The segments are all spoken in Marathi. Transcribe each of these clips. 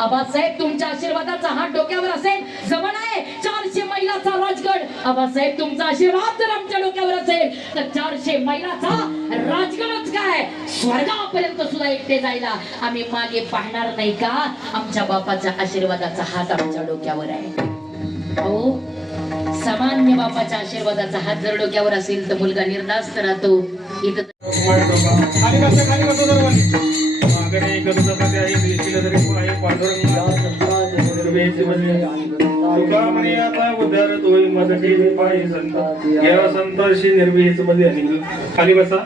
आबासाहेब तुमच्या आशीर्वादाचा हात डोक्यावर असेल जवळ आहे 400 मैलाचा राजगड. आबासाहेब तुमचा आशीर्वाद जर आमच्या डोक्यावर असेल तर 400 मैलाचा राजगडच काय स्वर्गापर्यंत सुद्धा एकटे जायला आम्ही मागे पाहणार नाही का? आमच्या बापाच्या आशीर्वादाचा हात आमच्या डोक्यावर आहे. हो, सामान्य बापाच्या आशीर्वादाचा हात जर डोक्यावर असेल तर मुलगा निर्धास्त राहतो. इथं संतांशी निर्भीच मध्ये खाली बसा.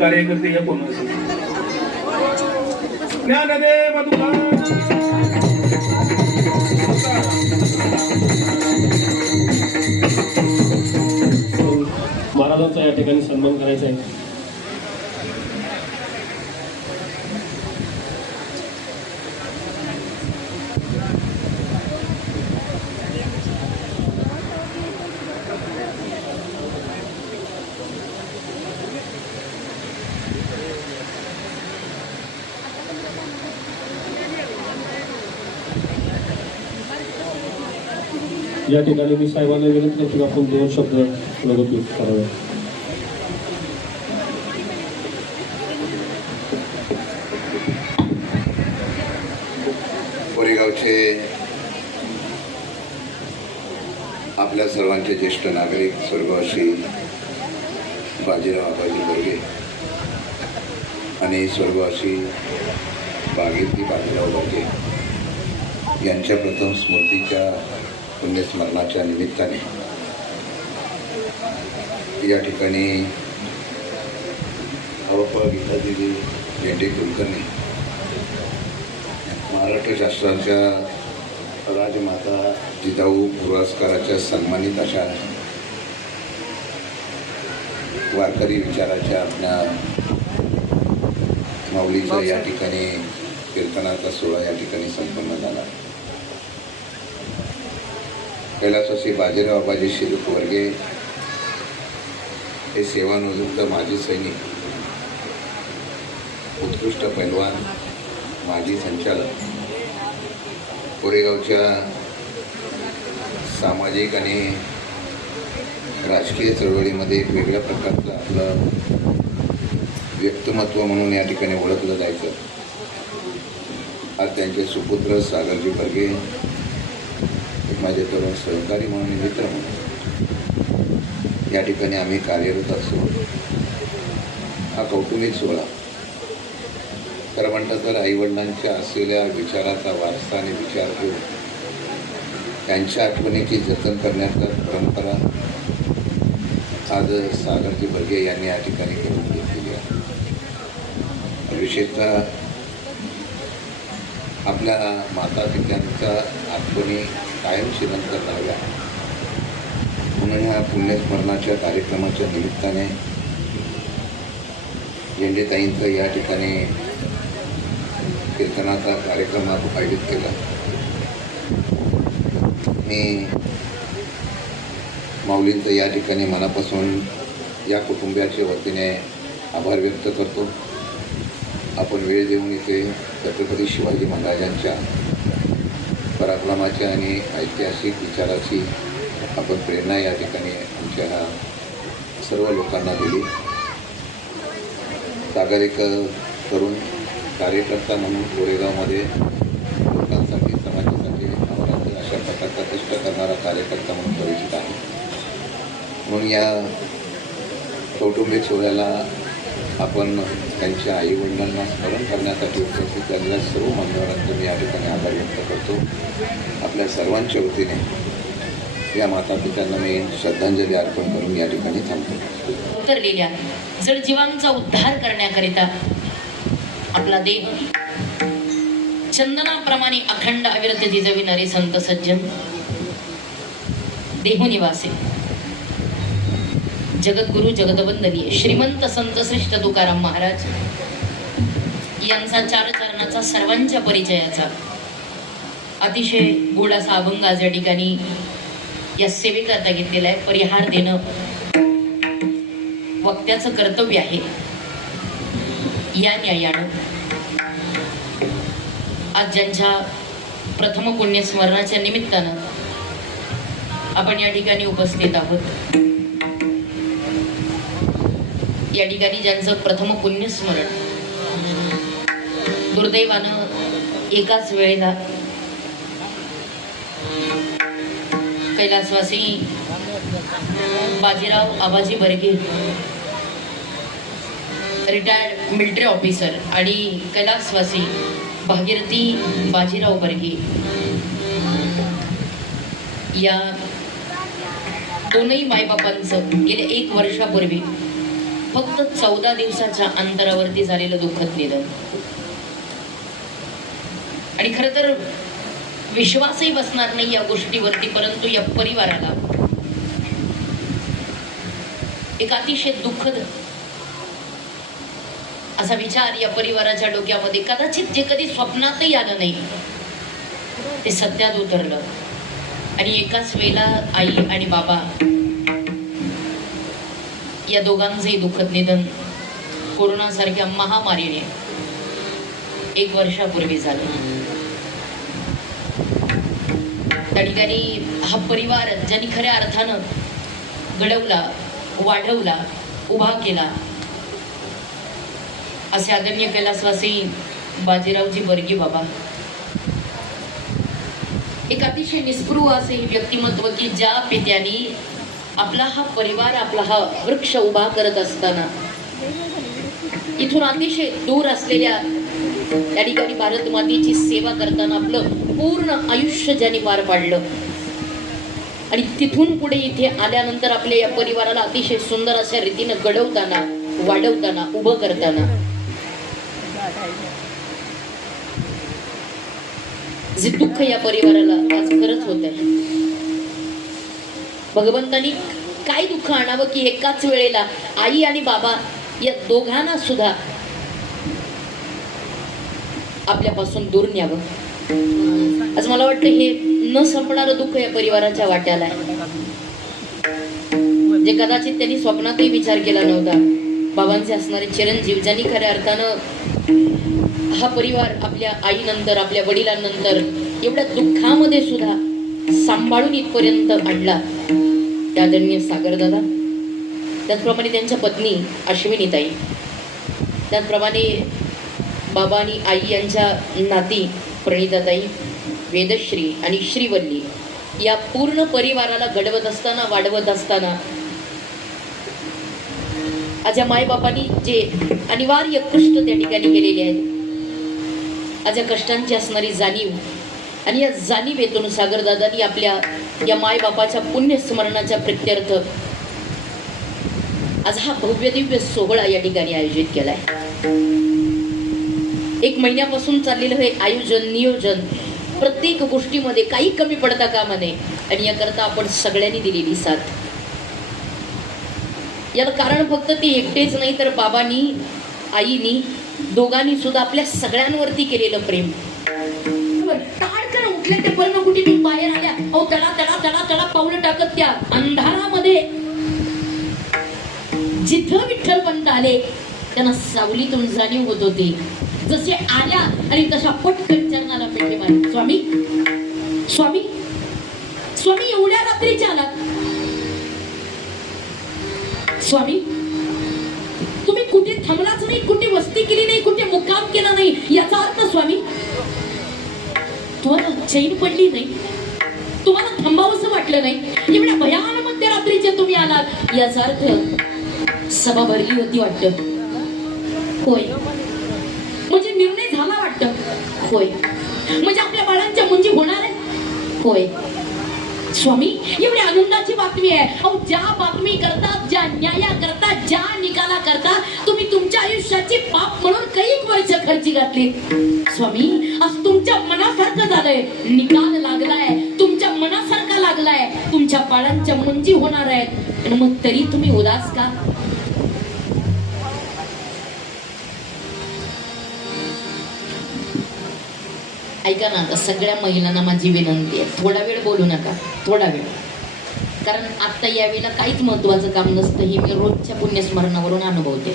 कार्यकर्ते या कोण असेल ज्ञानदेव महाराजांचा या ठिकाणी सन्मान करायचा आहे. या ठिकाणी मी साहेबांना विनंती करतो की आपण 2 शब्द प्रगती करावे. कोरेगावचे आपल्या सर्वांचे ज्येष्ठ नागरिक स्वर्गवासी बाजीराव आबाजी बर्गे आणि स्वर्गवासी भागीरथी बाजीराव बर्गे यांच्या प्रथम स्मृतीच्या पुण्यस्मरणाच्या निमित्ताने या ठिकाणी हवपळ गीतादेवी भेंडे कुलकर्णी महाराष्ट्र शास्त्राच्या राजमाता जिजाऊ पुरस्काराच्या सन्मानित अशा वारकरी विचाराच्या आपल्या माऊलीचा या ठिकाणी कीर्तनाचा सोहळा या ठिकाणी संपन्न झाला. कैलासवासी बाजीराव आबाजी शिरूर वर्गे हे सेवानिवृत्त माजी सैनिक, उत्कृष्ट पैलवान, माजी संचालक, कोरेगावच्या सामाजिक आणि राजकीय चळवळीमध्ये एक वेगळ्या प्रकारचं आपलं व्यक्तिमत्व म्हणून या ठिकाणी ओळखलं जायचं. आज त्यांचे सुपुत्र सागरजी बर्गे माझे तरुण सहकारी म्हणून, मित्र म्हणून या ठिकाणी आम्ही कार्यरत असतो. हा कौटुंबिक सोहळा खरं म्हणतं तर आईवडिलांच्या असलेल्या विचाराचा वारसा आणि विचार घेऊन त्यांच्या आठवणीची जतन करण्याचा परंपरा आज सागरजी बर्गे यांनी या ठिकाणी करून घेतलेली आहे. विशेषतः आपल्या माता पित्यांच्या आठवणी कायम श्रीमंत राहाव्या म्हणून ह्या पुण्यस्मरणाच्या कार्यक्रमाच्या निमित्ताने झेंडेताईंचं या ठिकाणी कीर्तनाचा कार्यक्रम आयोजित केला. मी माऊलींचं या ठिकाणी मनापासून या कुटुंबियाच्या वतीने आभार व्यक्त करतो. आपण वेळ देऊन इथे छत्रपती शिवाजी महाराजांच्या पराक्रमाच्या आणि ऐतिहासिक विचाराची आपण प्रेरणा या ठिकाणी आमच्या सर्व लोकांना दिली. सागर एक तरुण कार्यकर्ता म्हणून कोरेगावमध्ये लोकांसाठी, समाजासाठी अशा प्रकारचा कष्ट करणारा कार्यकर्ता म्हणून परिचित आहे. म्हणून या कौटुंबिक सोहळ्याला आपण त्यांच्या आईवडिलांना स्मरण करण्यासाठी उपस्थित झालेल्या सर्व मान्यवरांचा मी या ठिकाणी आभार व्यक्त करतो. आपल्या सर्वांच्या वतीने या माता पित्यांना मी श्रद्धांजली अर्पण करून या ठिकाणी थांबतो. उतरलेल्या जड जीवांचा उद्धार करण्याकरिता आपला देह चंदनाप्रमाणे अखंड अविरत जिजविणारे संत सज्जन देहनिवासी जगद्गुरु जगदवंदनीय श्रीमंत संत श्रेष्ठ तुकाराम महाराज यांचा 4 चरणाचा सर्वांच्या परिचयाचा अतिशय गोड असा अभंग आज या ठिकाणी या सेवेकरता घेतलेला आहे. परिहार देणं वक्त्याचं कर्तव्य आहे. या न्यायानं आज ज्यांच्या प्रथम पुण्यस्मरणाच्या निमित्तानं आपण या ठिकाणी उपस्थित आहोत, या ठिकाणी ज्यांचं प्रथम पुण्यस्मरण दुर्दैवानं एकाच वेळेला कैलासवासी Bajirao Abaji Barge, retired military officer, आणि कैलासवासी भागीरथी बाजीराव बर्गे या दोनही मायबापांचं गेल्या 1 वर्षापूर्वी फक्त 14 दिवसाच्या अंतरावरती झालेलं दुःखद निधन. आणि खरं तर विश्वासही बसणार नाही या गोष्टीवरती, परंतु या परिवाराला एक अतिशय दुःखद असा विचार या परिवाराच्या डोक्यामध्ये, कदाचित जे कधी स्वप्नातही आलं नाही ते सत्यात उतरलं. आणि एकाच वेळेला आई आणि बाबा या दोघांचंही दुःखद निधन कोरोनासारख्या महामारीने 1 वर्षापूर्वी झालं. त्या ठिकाणी हा परिवार ज्यांनी खऱ्या अर्थानं घडवला, वाढवला, उभा केला असे आदरणीय कैलासवासी बाजीरावजी बर्गे बाबा, एक अतिशय निस्पृह असे व्यक्तिमत्व की ज्या पित्यानी आपला हा परिवार, आपला हा वृक्ष उभा करत असताना इथून अतिशय दूर असलेल्या त्या ठिकाणी भारत मातेची सेवा करताना आपलं पूर्ण आयुष्य ज्यांनी पार पाडलं आणि तिथून पुढे इथे आल्यानंतर आपल्या या परिवाराला अतिशय सुंदर अशा रीतीने घडवताना, वाढवताना, उभं करताना जे दुःख या परिवाराला आज खरंच होत आहे. भगवंतानी काय दुःख आणावं की एकाच वेळेला आई आणि बाबा या दोघांना सुद्धा आपल्यापासून दूर न्यावं. आज मला वाटतं हे न संपणारं दुःख या परिवाराच्या वाट्याला आहे, जे कदाचित त्यांनी स्वप्नातही विचार केला नव्हता. बाबांचे असणारे चिरंजीव ज्यांनी खऱ्या अर्थानं हा परिवार आपल्या आईनंतर, आपल्या वडिलांनंतर एवढ्या दुःखामध्ये सुद्धा सांभाळून इथपर्यंत आणला, त्या आदरणीय सागरदादा, त्याचप्रमाणे त्यांच्या पत्नी अश्विनीताई, त्याचप्रमाणे बाबा आणि आई यांच्या नाती प्रणिताताई, वेदश्री आणि श्रीवल्ली, या पूर्ण परिवाराला घडवत असताना, वाढवत असताना आज या मायबापांनी जे अनिवार्य कष्ट त्या ठिकाणी केलेले आहेत, आज या कष्टांची असणारी जाणीव आणि या जाणीवेतून सागरदादांनी आपल्या या मायबापाच्या पुण्यस्मरणाच्या प्रित्यर्थ आज हा भव्य दिव्य सोहळा या ठिकाणी आयोजित केलाय. 1 महिन्यापासून चाललेलं हे आयोजन, नियोजन प्रत्येक गोष्टीमध्ये काही कमी पडता कामा नये आणि याकरता आपण सगळ्यांनी दिलेली साथ. याला कारण फक्त ते एकटेच नाही तर बाबांनी, आईनी, दोघांनी सुद्धा आपल्या सगळ्यांवरती केलेलं प्रेम. ताडकन उठले ते पर्णकुटी बाहेर आल्या, अहो तडा तडा तडा तडा पावलं टाकत त्या अंधारामध्ये जिथं विठ्ठलपंत आले त्यांना सावलीतून जाणीव होत होती. जसे आल्या आणि तशा पटकन चरणाला पेटे मारले, स्वामी स्वामी स्वामी एवढ्या रात्रीच्या आलात, स्वामी तुम्ही कुठे थांबलाच नाही, कुठे वस्ती केली नाही, कुठे मुक्काम केला नाही, याचा अर्थ स्वामी तुम्हाला चैन पडली नाही, तुम्हाला थांबावंसं वाटलं नाही, एवढ्या भयान मध्यरात्रीचे तुम्ही आलात, याचा अर्थ सभा भरली होती वाटतं. होय, म्हणजे निर्णय झाला वाटतं. होय, म्हणजे आपल्या बाळांच्या मुंजी होणार आहे. होय स्वामी, एवढी आनंदाची बातमी आहे. अहो ज्या बातमी करता, ज्या न्याया करता, ज्या निकाला करता तुम्ही तुमच्या आयुष्याची पाप म्हणून कैक वर्ष खर्ची घातली, स्वामी आज तुमच्या मनासारखं झालंय, निकाल लागलाय, तुमच्या मनासारखा लागलाय, तुमच्या बाळांच्या मुंजी होणार आहेत, आणि मग तरी तुम्ही उदास का? ऐका ना, आता सगळ्या महिलांना माझी विनंती आहे, थोडा वेळ बोलू नका, थोडा वेळ, कारण आता यावेळेला काहीच महत्वाचं काम नसतं, हे मी रोजच्या पुण्यस्मरणावरून अनुभवते.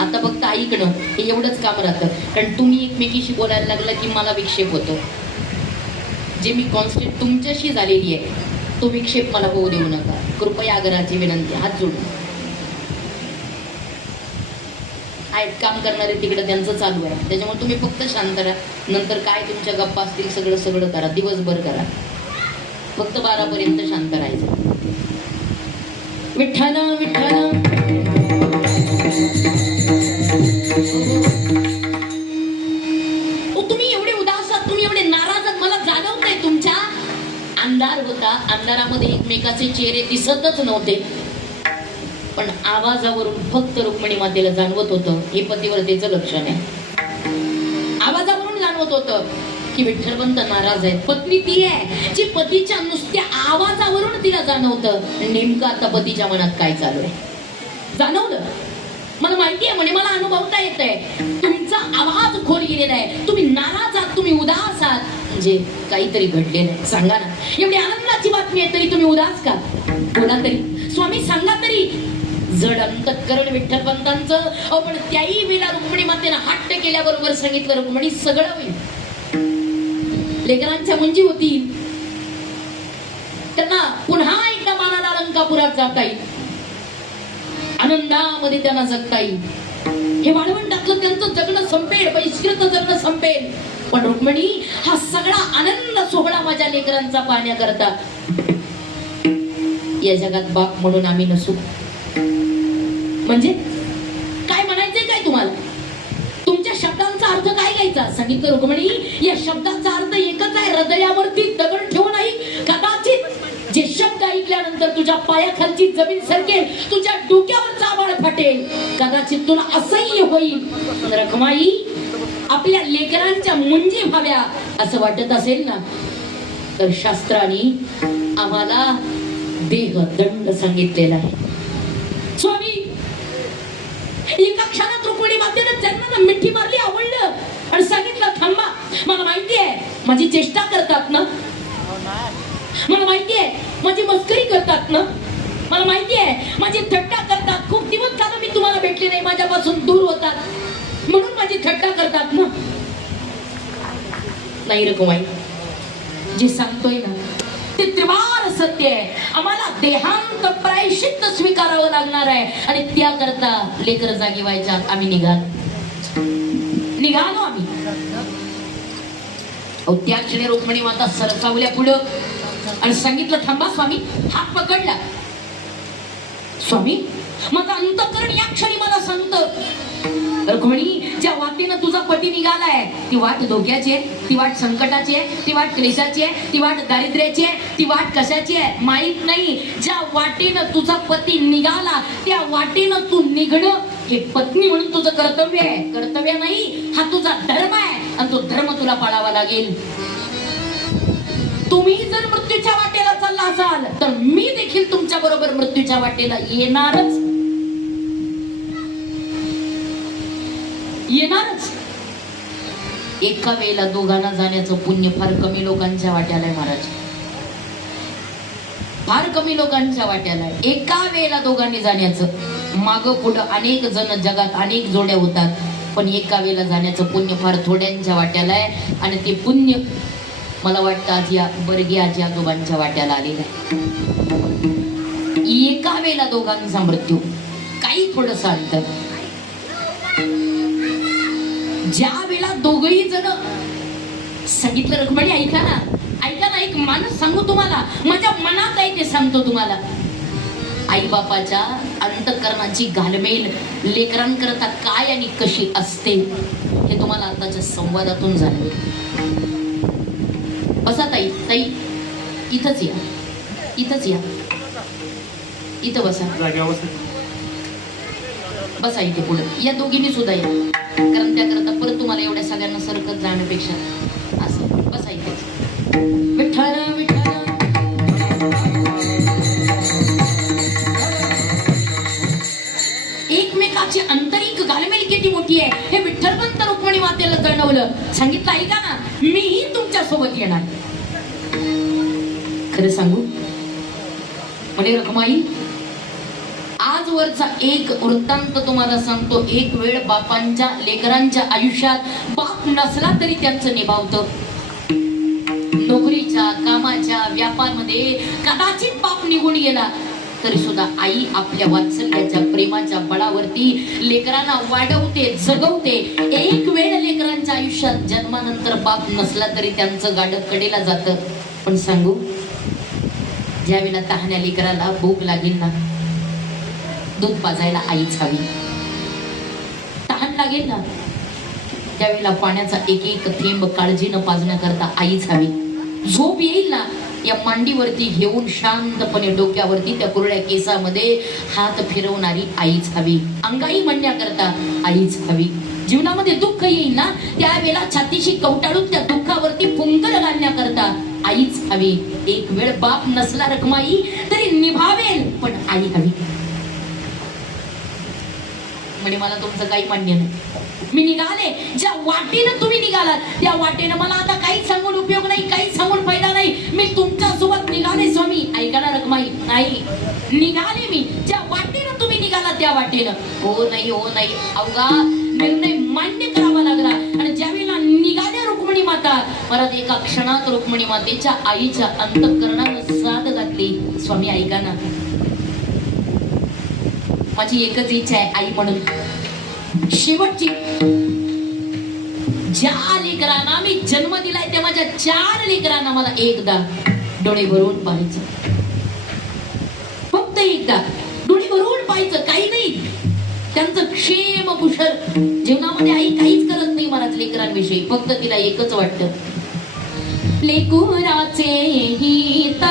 आता फक्त ऐकणं हे एवढंच काम राहतं. कारण तुम्ही एकमेकीशी बोलायला लागलं की मला विक्षेप होतो. जे मी कॉन्स्टंट तुमच्याशी झालेली आहे तो विक्षेप मला होऊ देऊ नका. कृपया आग्रहाची विनंती, हात जोडून. आहेत काम करणारे तिकडे त्यांचं चालू आहे, त्याच्यामुळे तुम्ही फक्त शांत राहा. नंतर काय तुमच्या गप्पा असतील सगळं सगळं करा, दिवसभर करा. फक्त 12 पर्यंत शांत राहायचं. विठ्ठल विठ्ठल तुम्ही एवढे उदास आहात, तुम्ही एवढे नाराज आहात, मला जाणवतंय. तुमच्या अंधार होता, अंधारामध्ये एकमेकाचे चेहरे दिसतच नव्हते, पण आवाजावरून फक्त रुक्मिणी मातेला जाणवत होतं हे पतिव्रतेचं लक्षण आहे. आवाजावरून जाणवत होतं की विठ्ठलवंत नाराज आहेत. पत्नी ती आहे जी पतीच्या नुसत्या आवाजावरून तिला जाणवतं नेमकं आता पतीच्या मनात काय चालू आहे. जाणवलं, मला माहिती आहे, म्हणजे मला अनुभवता येत आहे. तुमचा आवाज खोल गेलेला आहे, तुम्ही नाराज आहात, तुम्ही उदास आहात, म्हणजे काहीतरी घडलेलं आहे. सांगा ना, एवढी आनंदाची बातमी आहे तरी तुम्ही उदास का? बोला तरी स्वामी, सांगा तरी. जड अंतःकरण विठ्ठलपंतांचं. पण त्याही वेळेला रुक्मिणी मातेनं हट्ट केल्याबरोबर सांगितलं रुक्मिणी सगळं होईल. लेकरांच्या मुंजी होतील, त्यांना पुन्हा एकदा मानाला अलंकापुरात जाता येईल, आनंदामध्ये त्यांना जगता येईल. हे वाळवंटातलं त्यांचं जगणं संपेल, बहिष्कृत जगणं संपेल. पण रुक्मिणी हा सगळा आनंद सोहळा माझ्या लेकरांचा पाहण्याकरता या जगात बाप म्हणून आम्ही नसू. म्हणजे काय म्हणायचंय काय तुम्हाला? तुमच्या शब्दांचा अर्थ काय घ्यायचा? सांगितलं रुक्मिणी या शब्दाचा अर्थ एकच आहे, हृदयावरती दगड ठेवून नाही. कदाचित जे शब्द ऐकल्यानंतर तुझ्या पायाखालची जमीन सरकेल, तुझ्या डोक्यावरचा आभाळ फाटेल, कदाचित तुला असह्य होईल. रखमाई, आपल्या लेकरांच्या मुंजी व्हाव्या असं वाटत असेल ना, तर शास्त्राने आम्हाला देहदंड सांगितलेला आहे. स्वामी, एका क्षणात रुक्मिणी मातेनं त्यांना मिठी मारली, आवडलं आणि सांगितलं थांबा. मला माहिती आहे माझी चेष्टा करतात ना, मला माहिती आहे माझी मस्करी करतात ना, मला माहिती आहे माझी थट्टा करतात. खूप दिवस झालं मी तुम्हाला भेटले नाही, माझ्यापासून दूर होतात म्हणून माझी थट्टा करतात ना. नाही रकुमाई, जे सांगतोय ना ते त्रिवार सत्य आहे. आम्हाला देहांत प्रायश्चित्त स्वीकारावं लागणार आहे आणि त्याकरता लेकर जागी व्हायच्या आम्ही निघालो आम्ही. त्या क्षणी रुक्मिणी माता सरसावल्या पुढं आणि सांगितलं थांबा स्वामी. हात पकडला. स्वामी, माझं अंतःकरण या क्षणी मला सांगतं रुक्मिणी, ज्या वाटेनं तुझा पती निघालाय ती वाट धोक्याची आहे, ती वाट संकटाची आहे, ती वाट क्लेशाची आहे, ती वाट दारिद्र्याची आहे, ती वाट कशाची आहे माहित नाही. ज्या वाटेनं तुझा पती निघाला त्या वाटेनं तू निघणं हे पत्नी म्हणून तुझं कर्तव्य आहे. कर्तव्य नाही, हा तुझा धर्म आहे आणि तो धर्म तुला पाळावा लागेल. तुम्ही जर मृत्यूच्या वाटेला चालला असाल तर मी देखील तुमच्या बरोबर मृत्यूच्या वाटेला येणारच. एका वेळेला दोघांना जाण्याचं पुण्य फार कमी लोकांच्या वाट्याला आहे महाराज, फार कमी लोकांच्या वाट्याला आहे. एका वेळेला दोघांनी जाण्याचं. माग पुढं अनेक जण जगात अनेक जोड्या होतात, पण एका वेळेला जाण्याचं पुण्य फार थोड्यांच्या वाट्याला आहे. आणि ते पुण्य मला वाटतं आज या बर्गे आजी आजोबांच्या वाट्याला आलेलं आहे. एका वेळेला दोघांचा मृत्यू, काही थोडस अंतर. ज्या वेळेला दोघही जण सांगितलं रुक्मिणी ऐका ना, ऐका ना, एक माणूस सांगू तुम्हाला, माझ्या मनात आहे ते सांगतो तुम्हाला. आई बापाच्या अंतःकरणाची घालमेल लेकरांकरता काय आणि कशी असते हे तुम्हाला आताच्या संवादातून जाणवेल. बसा ताई, ताई इथंच या, इथंच या, इथं बसा, बसा इथे पुढे. या दोघींनी सुद्धा या, कारण त्याकरता परत तुम्हाला एवढ्या सगळ्यांना सरकत जाण्यापेक्षा असं बसा इथेच. विठ्ठल विठ्ठल. एकमेकाची आंतरिक घालमेल किती मोठी आहे हे विठ्ठलवंत रुक्मिणी मातेला जाणवलं. सांगितलं ऐका ना, मीही तुमच्या सोबत येणार. खरं सांगू म्हणे रखमाई, आज आजवरचा एक वृत्तांत तुम्हाला सांगतो. एक वेळ बापांच्या लेकरांच्या आयुष्यात बाप नसला तरी त्यांचं निभावतं. नोकरीच्या कामाच्या व्यापारामध्ये कदाचित बाप निघून गेला तरी सुद्धा आई आपल्या वात्सल्याच्या प्रेमाच्या बळावरती लेकरांना वाढवते, जगवते. एक वेळ लेकरांच्या आयुष्यात जन्मानंतर बाप नसला तरी त्यांचं गाडं कडेला जातं. पण सांगू, ज्यावेळेला तहान्या लेकराला भूक लागेल ना, दूध पाजायला आईच हवी. तहान लागेल ना, त्यावेळेला पाण्याचा एक एक थेंब काळजीनं पाजण्याकरता आईच हवी. झोप येईल ना, या मांडीवरती घेऊन शांतपणे डोक्यावरती त्या कुरड्या केसामध्ये हात फिरवणारी आईच हवी. अंगाई म्हणण्याकरता आईच हवी. जीवनामध्ये दुःख येईल ना, त्यावेळेला छातीशी कवटाळून त्या दुःखावरती फुंकर घालण्याकरता आईच हवी. एक वेळ बाप नसला रखमाई तरी निभावेल, पण आई हवी. म्हणजे मला तुमचं काही मान्य नाही. मी निघाले, ज्या वाटेनं तुम्ही निघालात त्या वाटेनं मला आता काहीच सांगून उपयोग नाही, काहीच सांगून फायदा नाही. मी तुमच्या सोबत निघाले स्वामी. ऐका ना रखमाई, नाही निघाले मी. ज्या वाटेनं तुम्ही निघालात त्या वाटेनं. हो नाही, हो नाही, अवघा निर्णय मान्य करावा लागला. आणि ज्यावेळेला निघाल्या रुक्मिणी माता, परत एका क्षणात रुक्मिणी मातेच्या आईच्या अंतःकरणानं साद घातली. स्वामी ऐका ना, माझी एकच इच्छा आहे आई म्हणून, शेवटची. ज्या लेकरांना मी जन्म दिलाय त्या माझ्या 4 लेकरांना मला एकदा डोळे भरून पाहायचं. फक्त एकदा डोळे भरून पाहायचं. काही नाही, त्यांचं क्षेम कुशल. जीवनामध्ये आई काहीच करत नाही महाराज लेकरांविषयी. फक्त तिला एकच वाटतं, लेकुराचे हित,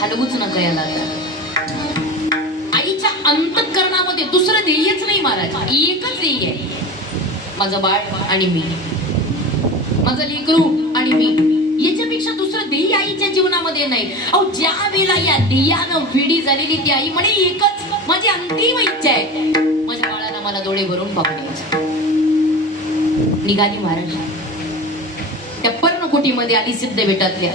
हलवूच नका याला. आईच्या अंतःकरणामध्ये दुसरं ध्येयच नाही महाराज, एकच ध्येय आहे, माझं बाळ आणि मी, माझं लेकरू आणि मी. याच्यापेक्षा दुसरं ध्येय आईच्या जीवनामध्ये नाही. अहो, ज्या वेळेला या ध्येयानं वेडी झालेली ती आई म्हणे, एकच माझी अंतिम इच्छा आहे, माझ्या बाळाला मला डोळे भरून पाहून द्यायचं. निघाली महाराज. त्या पर्णकुटीमध्ये आली सिद्ध बेटातल्या.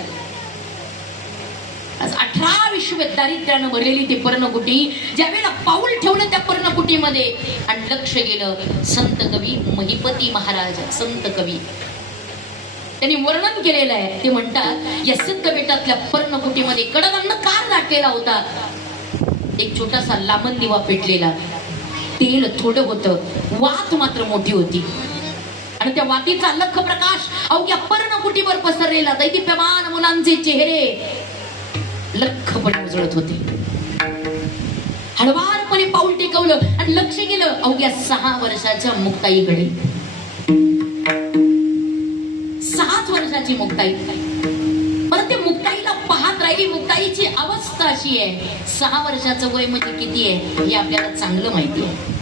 18 विश्व दारिद्र्यानं भरलेली ती पर्णकुटी. ज्यावेळेला पाऊल ठेवलं त्या पर्णकुटीमध्ये आणि लक्ष गेलं, संत कवी महिपती महाराज, संत कवी त्यांनी वर्णन केलेलं आहे. ते म्हणतात, या सिद्ध बेटातल्या पर्णकुटीमध्ये कडदांना कार दाटलेला होता. एक छोटासा लांबन दिवा पेटलेला, तेल थोडं होतं, वात मात्र मोठी होती. आणि त्या वातीचा लख प्रकाश अवघ्या पर्णकुटीवर पसरलेला. दैदिप्यमान मुलांचे चेहरे लखपणे उजळत होते. हळवारपणे पाऊल टेकवलं आणि लक्ष गेलं अवघ्या 6 वर्षाच्या मुक्ताईकडे. 6 वर्षाची मुक्ताई. पण ते मुक्ताईला पाहत राहिली. मुक्ताईची अवस्था अशी आहे, 6 वर्षाचं वय म्हणजे किती आहे हे आपल्याला चांगलं माहिती आहे.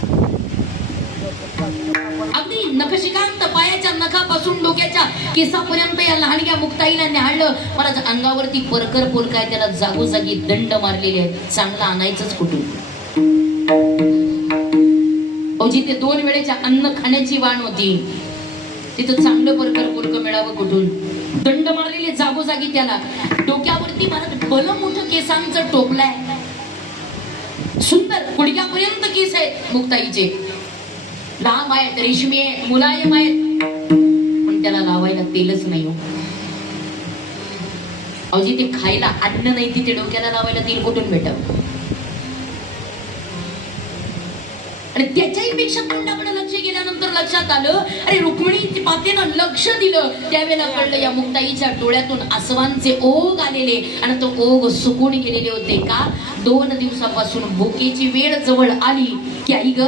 अगदी नखशिकांत पायाच्या नखापासून डोक्याच्या केसापर्यंत या लहानग्या मुक्ताईला न्याहाळलं. मला अंगावरती परकर पोलकाय, त्याला जागोजागी दंड मारलेले आहेत. चांगलं आणायचंच कुठून. अहो जिथे 2 वेळेच्या अन्न खाण्याची वाण होती तिथं चांगलं पुरकं मिळावं कुठून? दंड मारलेले जागोजागी त्याला. डोक्यावरती महाराज भलं मोठं केसांचं टोपलाय, सुंदर गुडघ्यापर्यंत केस आहेत मुक्ताईचे, लांब आहेत, रेशमी आहे, मुलायम आहेत, पण त्याला लावायला तेलच नाही हो. अहो जिथे खायला अन्न नाही तिथे डोक्याला लावायला तेल कुठून भेटावं? आणि त्याच्याही पेक्षा तोंडाकडे लक्ष गेल्यानंतर लक्षात आलं, अरे रुक्मिणी पातेनं लक्ष दिलं त्यावेळेला कळलं या मुक्ताईच्या डोळ्यातून आसवांचे ओघ आलेले आणि तो ओघ सुकून गेलेले होते. का? 2 दिवसापासून भुकेची वेळ जवळ आली की आई ग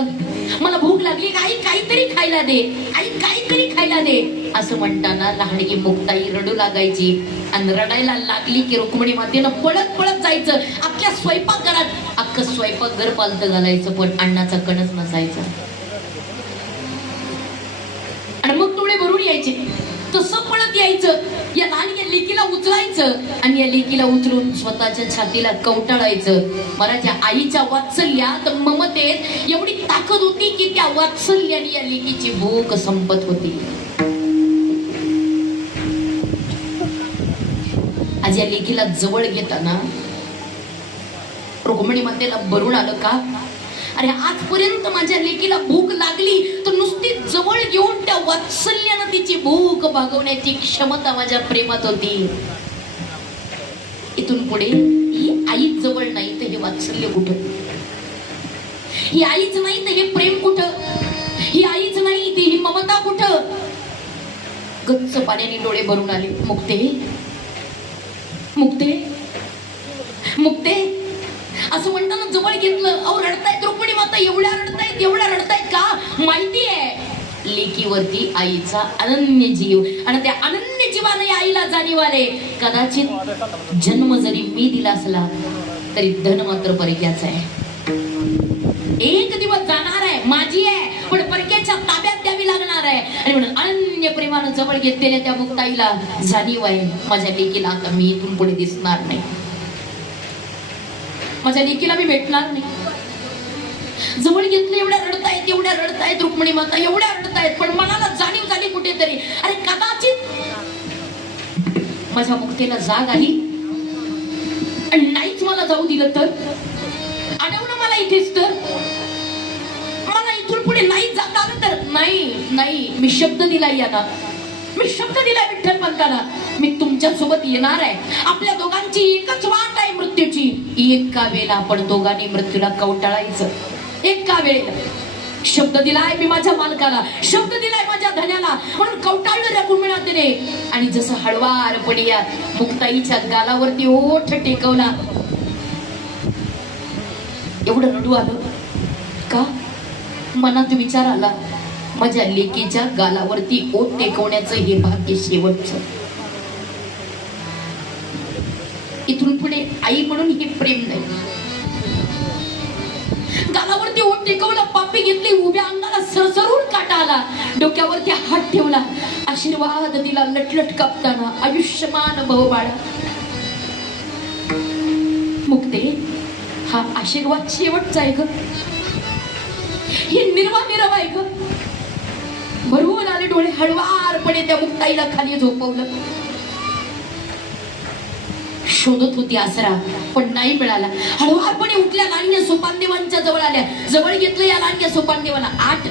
मला भूक लागली, आई काहीतरी खायला दे, आई काहीतरी खायला दे असं म्हणताना लहानगी मुक्ताई रडू लागायची. आणि रडायला लागली की रुक्मिणी मातेनं पळत पळत जायचं, अख्ख्या स्वयंपाकघरात अख्खं स्वयंपाकघर पालतं घालायचं, पण अन्नाचा कणच नसायचा. आणि मग डोळे भरून यायचे, तसं पळत यायचं, या लहानग्या लेकीला उचलायचं आणि या लेकीला उचलून स्वतःच्या छातीला कवटाळायचं. माझ्या आईच्या वात्सल्यात ममतेत एवढी ताकद होती की त्या वात्सल्याने या लेकीची भूक संपत होती. आज या लेकीला जवळ घेताना रुक्मिणी मातेला भरून आलं का? अरे आजपर्यंत माझ्या लेकीला भूक लागली तर नुसती जवळ घेऊन त्या वात्सल्यानं तिची भूक भागवण्याची क्षमता माझ्या प्रेमात होती. इथून पुढे ही आई जवळ नाही तर हे वात्सल्य कुठं? ही आईच नाही तर हे प्रेम कुठं? ही आईच नाही ती ही ममता कुठं? गच्च पाण्याने डोळे भरून आले. मुक्ते, मुक्ते, मुक्ते असं म्हणताना जवळ घेतलं. अहो रडतायत रुक्मिणी माता, एवढ्या रडतायत का? माहिती आहे लेकीवरती आईचा अनन्य जीव आणि त्या अनन्य जीवाने आईला जाणीव आले. कदाचित जन्म जरी मी दिला असला तरी धन मात्र परक्याचा आहे. एक दिवस जाणार आहे, माझी आहे, पण परक्याच्या ताब्यात द्यावी लागणार आहे. आणि म्हणून अनन्य प्रेमानं जवळ घेतलेल्या त्या मुक्ताईला जाणीव आहे माझ्या लेकीला आता मी इथून पुढे दिसणार नाही, माझ्या लेकीला मी भेटणार नाही. जवळ घेतलं, एवढ्या रडतायत रुक्मिणी माता, एवढ्या रडतायत, पण मनाला जाणीव झाली कुठेतरी, अरे कदाचित माझ्या मुक्तीला जाग आली आणि नाहीच मला जाऊ दिलं तर, अडवलं मला इथेच तर, मला इथून पुढे नाही जाता आलं तर, नाही मी शब्द दिलाय याला, मी शब्द दिलाय विठ्ठल पंताला, मी तुमच्या सोबत येणार आहे. आपल्या दोघांची एकच वाट आहे मृत्यूची. एका वेळेला आपण दोघांनी मृत्यूला कवटाळायचं. एका वेळेला शब्द दिलाय मी माझ्या मालकाला, शब्द दिलाय माझ्या धन्याला, म्हणून कवटाळलं रुक्मिणी मातेने. आणि जसं हळवारपणे या मुक्ताईच्या गालावरती ओठ टेकवला, एवढं रडू आलं का? मनात विचार आला, माझ्या लेकीच्या गालावरती ओठ टेकवण्याचं हे भाग्य शेवटचं. इथून पुढे आई म्हणून हे प्रेम नाही. गालावरती ओठ टेकवलं, पापी घेतली, उभ्या अंगाला सरसरून काटा आला, डोक्यावरती हात ठेवला, आशीर्वाद दिला लटलट कापताना, आयुष्यमान भव बाळा. मुक्ते, हा आशीर्वाद शेवटचा आहे ग, ही निर्वानिरव आहे ग. भरवून आले डोळे, हळवारपणे त्या मुक्ताईला खाली झोपवलं. शोधत होती आसरा पण नाही मिळाला. हळवारपणे उठल्या, लाडक्या सोपानदेवांच्या जवळ आल्या. जवळ घेतलं या लाडक्या सोपानदेवाला, 8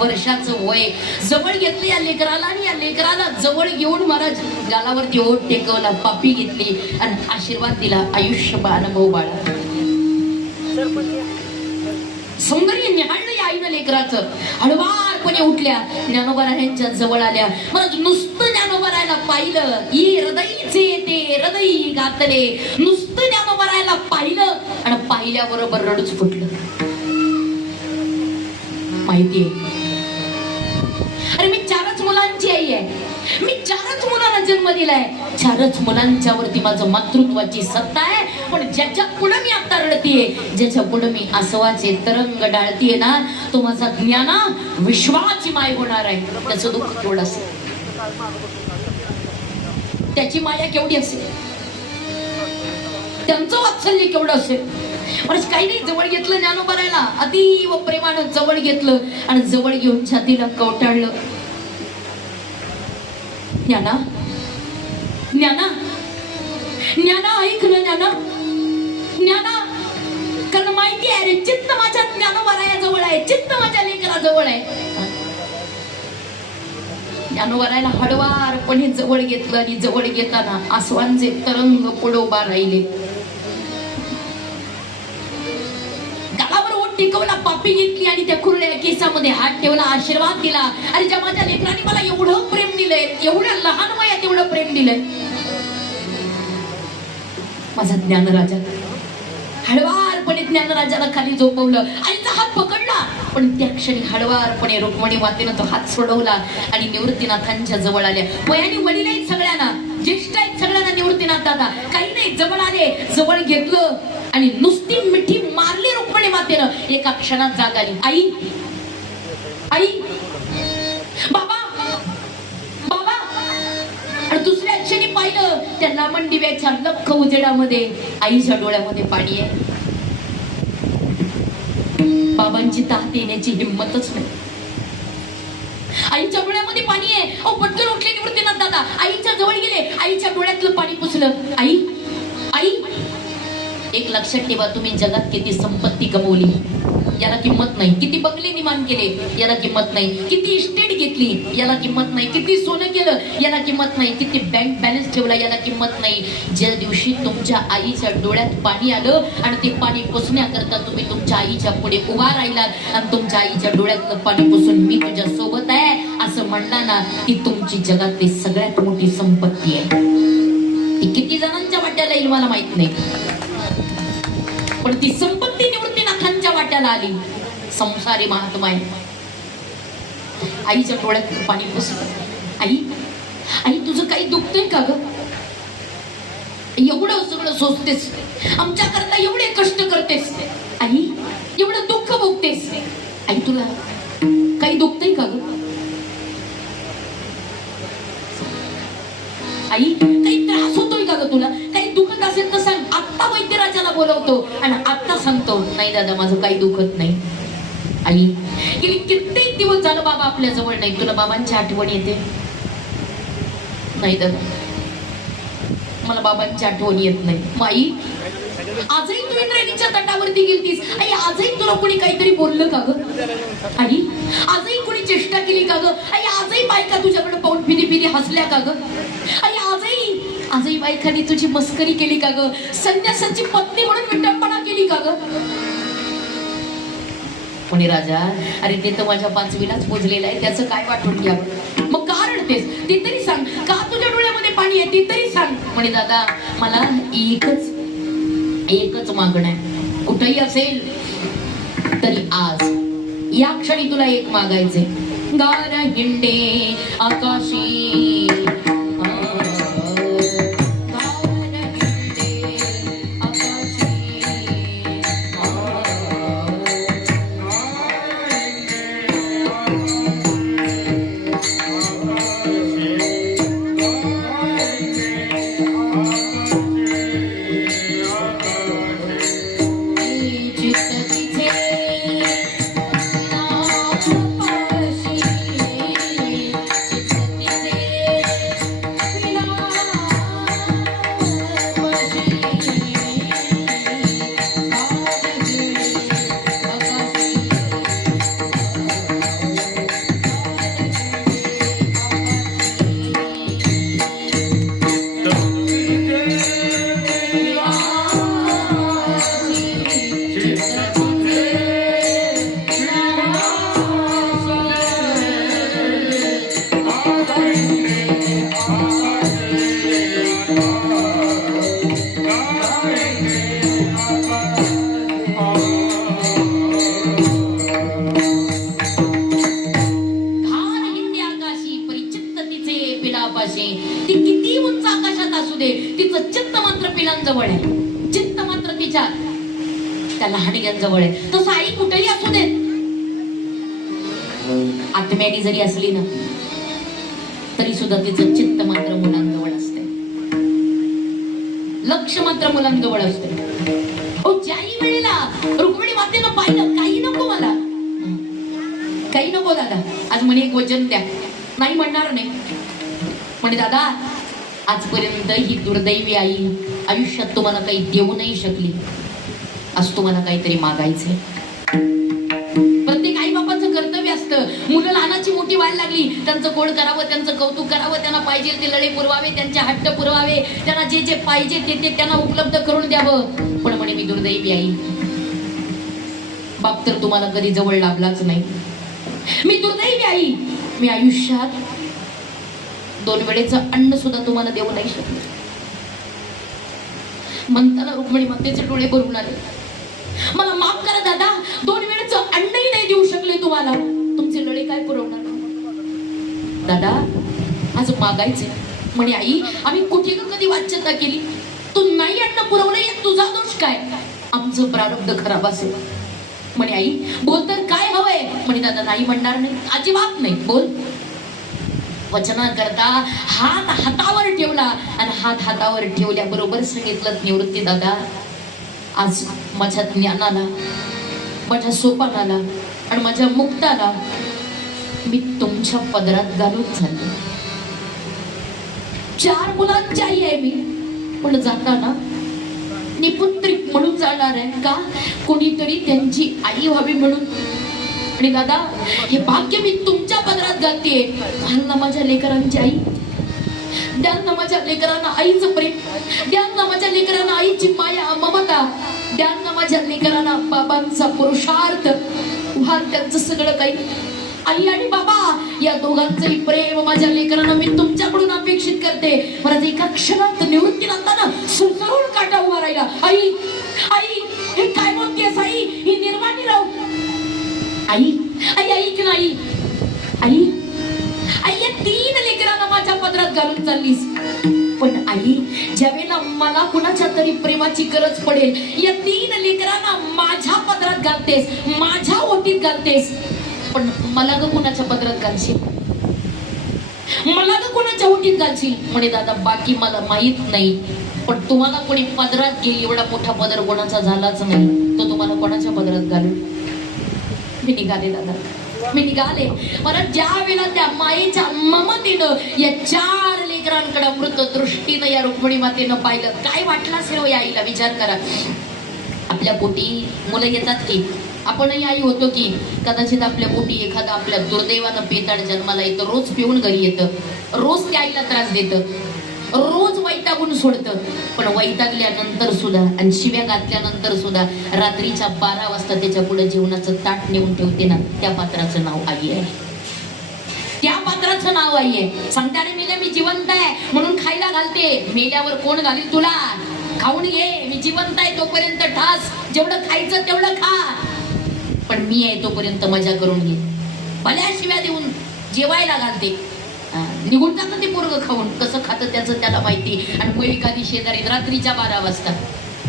वर्षाचं वय. जवळ घेतलं या लेकराला आणि या लेकराला जवळ घेऊन महाराज गालावरती ओठ टेकवला, पापी घेतली आणि आशीर्वाद दिला, आयुष्यमान भव बाळा. सौंदर्य निहाळलं या आईनं लेकराचं. हळवारपणे उठल्या, ज्ञानोबारायांच्या जवळ आल्या. मग नुसतं ज्ञानोबारायला पाहिलं, ही हृदयीचे ते हृदयी घातले. नुसतं ज्ञानोबारायला पाहिलं आणि पाहिल्याबरोबर रडूच फुटलं. माहितीये, अरे मी 4च मुलांची आई आहे, मी 4च मुलांना जन्म दिलाय, 4च मुलांच्या वरती माझं मातृत्वाची सत्ता आहे. पण ज्याच्या पुढे मी आता रडतीये, ज्याच्या पुढे मी आसवाचे तरंग डाळतीये ना, तो माझा ज्ञाना विश्वाची माय होणार आहे. त्याचं दुःख केवढं असेल, त्याची माया केवढी असेल, त्यांचं वात्सल्य केवढं असेल. पण काही नाही, जवळ घेतलं ज्ञानोबारायला, अतीव प्रेमानं जवळ घेतलं आणि जवळ घेऊन छातीला कवटाळलं. ज्ञाना ज्ञाना ज्ञाना, ऐक ना ज्ञाना, ज्ञाना. कारण माहिती आहे रे, चित्त माझ्या ज्ञानोबाराया जवळ आहे, चित्त माझ्या लेकरा जवळ आहे. ज्ञानोबारायला हळवारपणे जवळ घेतलं आणि जवळ घेताना आसवांचे तरंग पुढोबा राहिले. गालावर ओठ टिकवला, पापी घेतली आणि त्या कुरड्या केसामध्ये हात ठेवला, आशीर्वाद दिला. अरे ज्या माझ्या लेकरांनी मला एवढं प्रेम दिलंय, एवढ्या लहान वयात एवढं प्रेम दिलंय, माझा ज्ञानराजा. हळवारपणे ज्ञानराजाला खाली झोपवलं, आईचा हात पकडला, पण त्या क्षणी हळवारपणे रुक्मिणी मातेनं तो हात सोडवला आणि निवृत्तीनाथांच्या जवळ आल्या. वयाने वडील आहेत सगळ्यांना, ज्येष्ठ आहेत सगळ्यांना निवृत्तीनाथ दादा. काही नाही, जवळ आले, जवळ घेतलं आणि नुसती मिठी मारली रुक्मिणी मातेनं. एका क्षणात जाग आली. आई आई, बाबा बाबा. आणि दुसऱ्या क्षणी पाहिलं, त्या लांबण दिव्याच्या लख्ख उजेडामध्ये आईच्या डोळ्यामध्ये पाणी आहे. बाबांची ताट येण्याची हिंमतच नाही. आईच्या डोळ्यामध्ये पाणी आहे. अहो पटकन उठले निवृत्तीनाथ दादा, आईच्या जवळ गेले, आईच्या डोळ्यातलं पाणी पुसलं. आई आई, एक लक्षात ठेवा, तुम्ही जगात किती संपत्ती कमवली याला किंमत नाही, किती बंगले निर्माण केले याला किंमत नाही, किती इस्टेट घेतली याला किंमत नाही, किती सोनं केलं याला किंमत नाही, किती बँक बॅलन्स ठेवला याला किंमत नाही. ज्या दिवशी तुमच्या आईच्या डोळ्यात पाणी आलं आणि ते पाणी पुसण्याकरता तुम्ही तुमच्या आईच्या पुढे उभा राहिलात आणि तुमच्या आईच्या डोळ्यातलं पाणी पुसून मी तुझ्या सोबत आहे असं म्हणला ना, ती तुमची जगातली सगळ्यात मोठी संपत्ती आहे. ती किती जणांच्या वाट्याला येईल मला माहित नाही, पण ती संपत्ती निवृत्तीनाथांच्या वाट्याला आली. संसारी महात्मा आहे. आईच्या डोळ्यात पाणी पुसलं. आई आई, तुझं काही दुखतंय का ग? एवढं सगळं सोचतेस, आमच्या करता एवढे कष्ट करतेस, आई एवढं दुःख भोगतेस, आई तुला काही दुखतंय का ग? आई काही त्रास होतोय का ग तुला? काही दुखत असेल तर सांग, आत्ता वैद्यराजाला बोलवतो आणि आत्ता सांगतो. नाही दादा, माझं काही दुखत नाही. आई गेली कित्येक दिवस झालं बाबा आपल्या जवळ नाही, तुला बाबांची आठवण येते? नाही दादा, मला बाबांची आठवण येत नाही. माई, आजही तू इंद्रायणीच्या तटावरती गेलतीस, आई आजही तुला कोणी काहीतरी बोललं का ग? आई आजही कोणी चेष्टा केली का ग? आई आजही बायका तुझ्याकडे पाहून फिरी फिरी हसल्या का ग? आई आजही बायकांनी तुझी मस्करी केली का ग? संन्यासाची पत्नी म्हणून विटंबना केली का ग? म्हणे राजा, अरे ते तर माझ्या 5वीलाच पोचलेलं आहे, त्याचं काय वाटून घ्यावं? मग का रडतेस ते तरी सांग, का तुझ्या डोळ्यामध्ये पाणी आहे ते तरी सांग. म्हणे दादा, मला एकच मागणं आहे, कुठेही असेल तरी आज या क्षणी तुला एक मागायचे. गार हिंडे आकाशी, ती किती उंच आकाशात असू दे, तिचं चित्त मात्र पिलांजवळ आहे, चित्त मात्र तिच्या त्या लहानग्यांजवळ आहे. तसं आई कुठेही असू दे, आत्म्यानी जरी असली ना तरी सुद्धा तिचं चित्त मात्र मुलांजवळ असते, लक्ष मात्र मुलांजवळ असते. ज्याही वेळेला दादा आज म्हणे एक वचन द्या. नाही म्हणणार नाही. म्हणे दादा आजपर्यंत ही दुर्दैवी आई आयुष्यात तुम्हाला काही देऊ नाही शकली. आज तुम्हाला काहीतरी मागायचंय. प्रत्येक आई बापाचं कर्तव्य असतं. मुलं लहानाची मोठी व्हायला लागली, त्यांचं गोड करावं, त्यांचं कौतुक करावं, त्यांना पाहिजे ते लढे पुरवावे, त्यांचे हट्ट पुरवावे, त्यांना जे जे पाहिजे ते त्यांना उपलब्ध करून द्यावं. पण म्हणे मी दुर्दैवी आई, बाप तर तुम्हाला कधी जवळ लागलाच नाही. मी दुर्दैवी आई, मी आयुष्यात 2 वेळेचं अन्न सुद्धा तुम्हाला देऊ नाही शकले. म्हणताना रुक्मिणी मातेचे डोळे भरून आले. मला माफ करा दादा, 2 वेळेचं अन्नही नाही देऊ शकले तुम्हाला. तुमचे लळे काय पुरवणार दादा? आज मागायचे. म्हणे आई आम्ही कुठे कधी वाच्यता केली? तू नाही अन्न पुरवलं यात तुझा दोष काय? आमचं प्रारब्ध खराब असेल. म्हणे आई बोल तर काय हवंय? म्हणे दादा नाही म्हणणार नाही, अजिबात नाही. बोल. वचना करता हात हातावर ठेवला आणि हात हातावर ठेवल्याबरोबर सांगितलं निवृत्ती दादा आज माझ्या ज्ञानाला, माझ्या सोपानाला आणि माझ्या मुक्ताला मी तुमच्या पदरात घालून झाले. 4 मुलांची आई आहे मी, पण जाताना निपुत्रिक म्हणून जाणार आहे का? कोणीतरी त्यांची आई व्हावी म्हणून. आणि दादा हे भाग्य मी तुमच्या पदरात घालते. घाल ना माझ्या लेकरांची आई, द्या ना माझ्या लेकरांना आईचं प्रेम, द्या ना माझ्या लेकरांना आईची माया ममता, द्या ना माझ्या लेकरांना बाबांचा पुरुषार्थ. व्हाल त्यांचं सगळं काही. आई आणि बाबा या दोघांचंही प्रेम माझ्या लेकरांना मी तुमच्याकडून अपेक्षित करते. मला एका क्षणात निवृत्ती नसताना सुसरून काटा उभा राहिला. आई आई हे काय बोलतेस आई? ही निर्माणी राहू. आई आई ऐक ना आई, आई आई या 3 लेकरांना माझ्या पदरात घालून चाललीस. पण आई ज्यावेळेला मला कुणाच्या तरी प्रेमाची गरज पडेल, या 3 लेकरांना माझ्या पदरात घालतेस, माझ्या ओटीत घालतेस. पण मला ग कुणाच्या पदरात घालशील? मला ग कुणाच्या ओटीत घालशील? म्हणे दादा बाकी मला माहित नाही, पण तुम्हाला कोणी पदरात गेली एवढा मोठा पदर कोणाचा झालाच नाही, तो तुम्हाला कोणाच्या पदरात घालू? मी निघाले दादा, मी निघाले. मला ज्या वेळेला त्या मायेच्या ममतेनं या 4 लेकरांकडे मृत दृष्टीनं या रुक्मिणी मातेनं पाहिलं, काय वाटलं असेल या आईला? विचार करा. आपल्या पोटी मुलं येतात की आपणही आई होतो की कदाचित आपल्या पोटी एखादा आपल्या दुर्दैवानं पेताड जन्माला येतं, रोज पिऊन घरी येतं, रोज त्या आईला त्रास देतं, रोज वैतागून सोडतं. पण वैतागल्यानंतर सुद्धा आणि शिव्या घातल्यानंतर सुद्धा रात्रीच्या 12 वाजता त्याच्या पुढे जेवणाचं ताट नेऊन ठेवते ना, त्या पात्राचं नाव आई आहे. त्या पात्राचं नाव आई आहे. सांगताना मी जिवंत आहे म्हणून खायला घालते, मेल्यावर कोण घालील तुला? खाऊन घे, मी जिवंत आहे तोपर्यंत ठास, जेवढं खायचं तेवढं खा, पण मी आहे तोपर्यंत मजा करून घे. भल्या शिव्या देऊन जेवायला घालते. निघून जातं ते पोरग खाऊन, कसं खातं त्याचं त्याला माहिती. आणि मग एखादी शेजारी रात्रीच्या 12 वाजता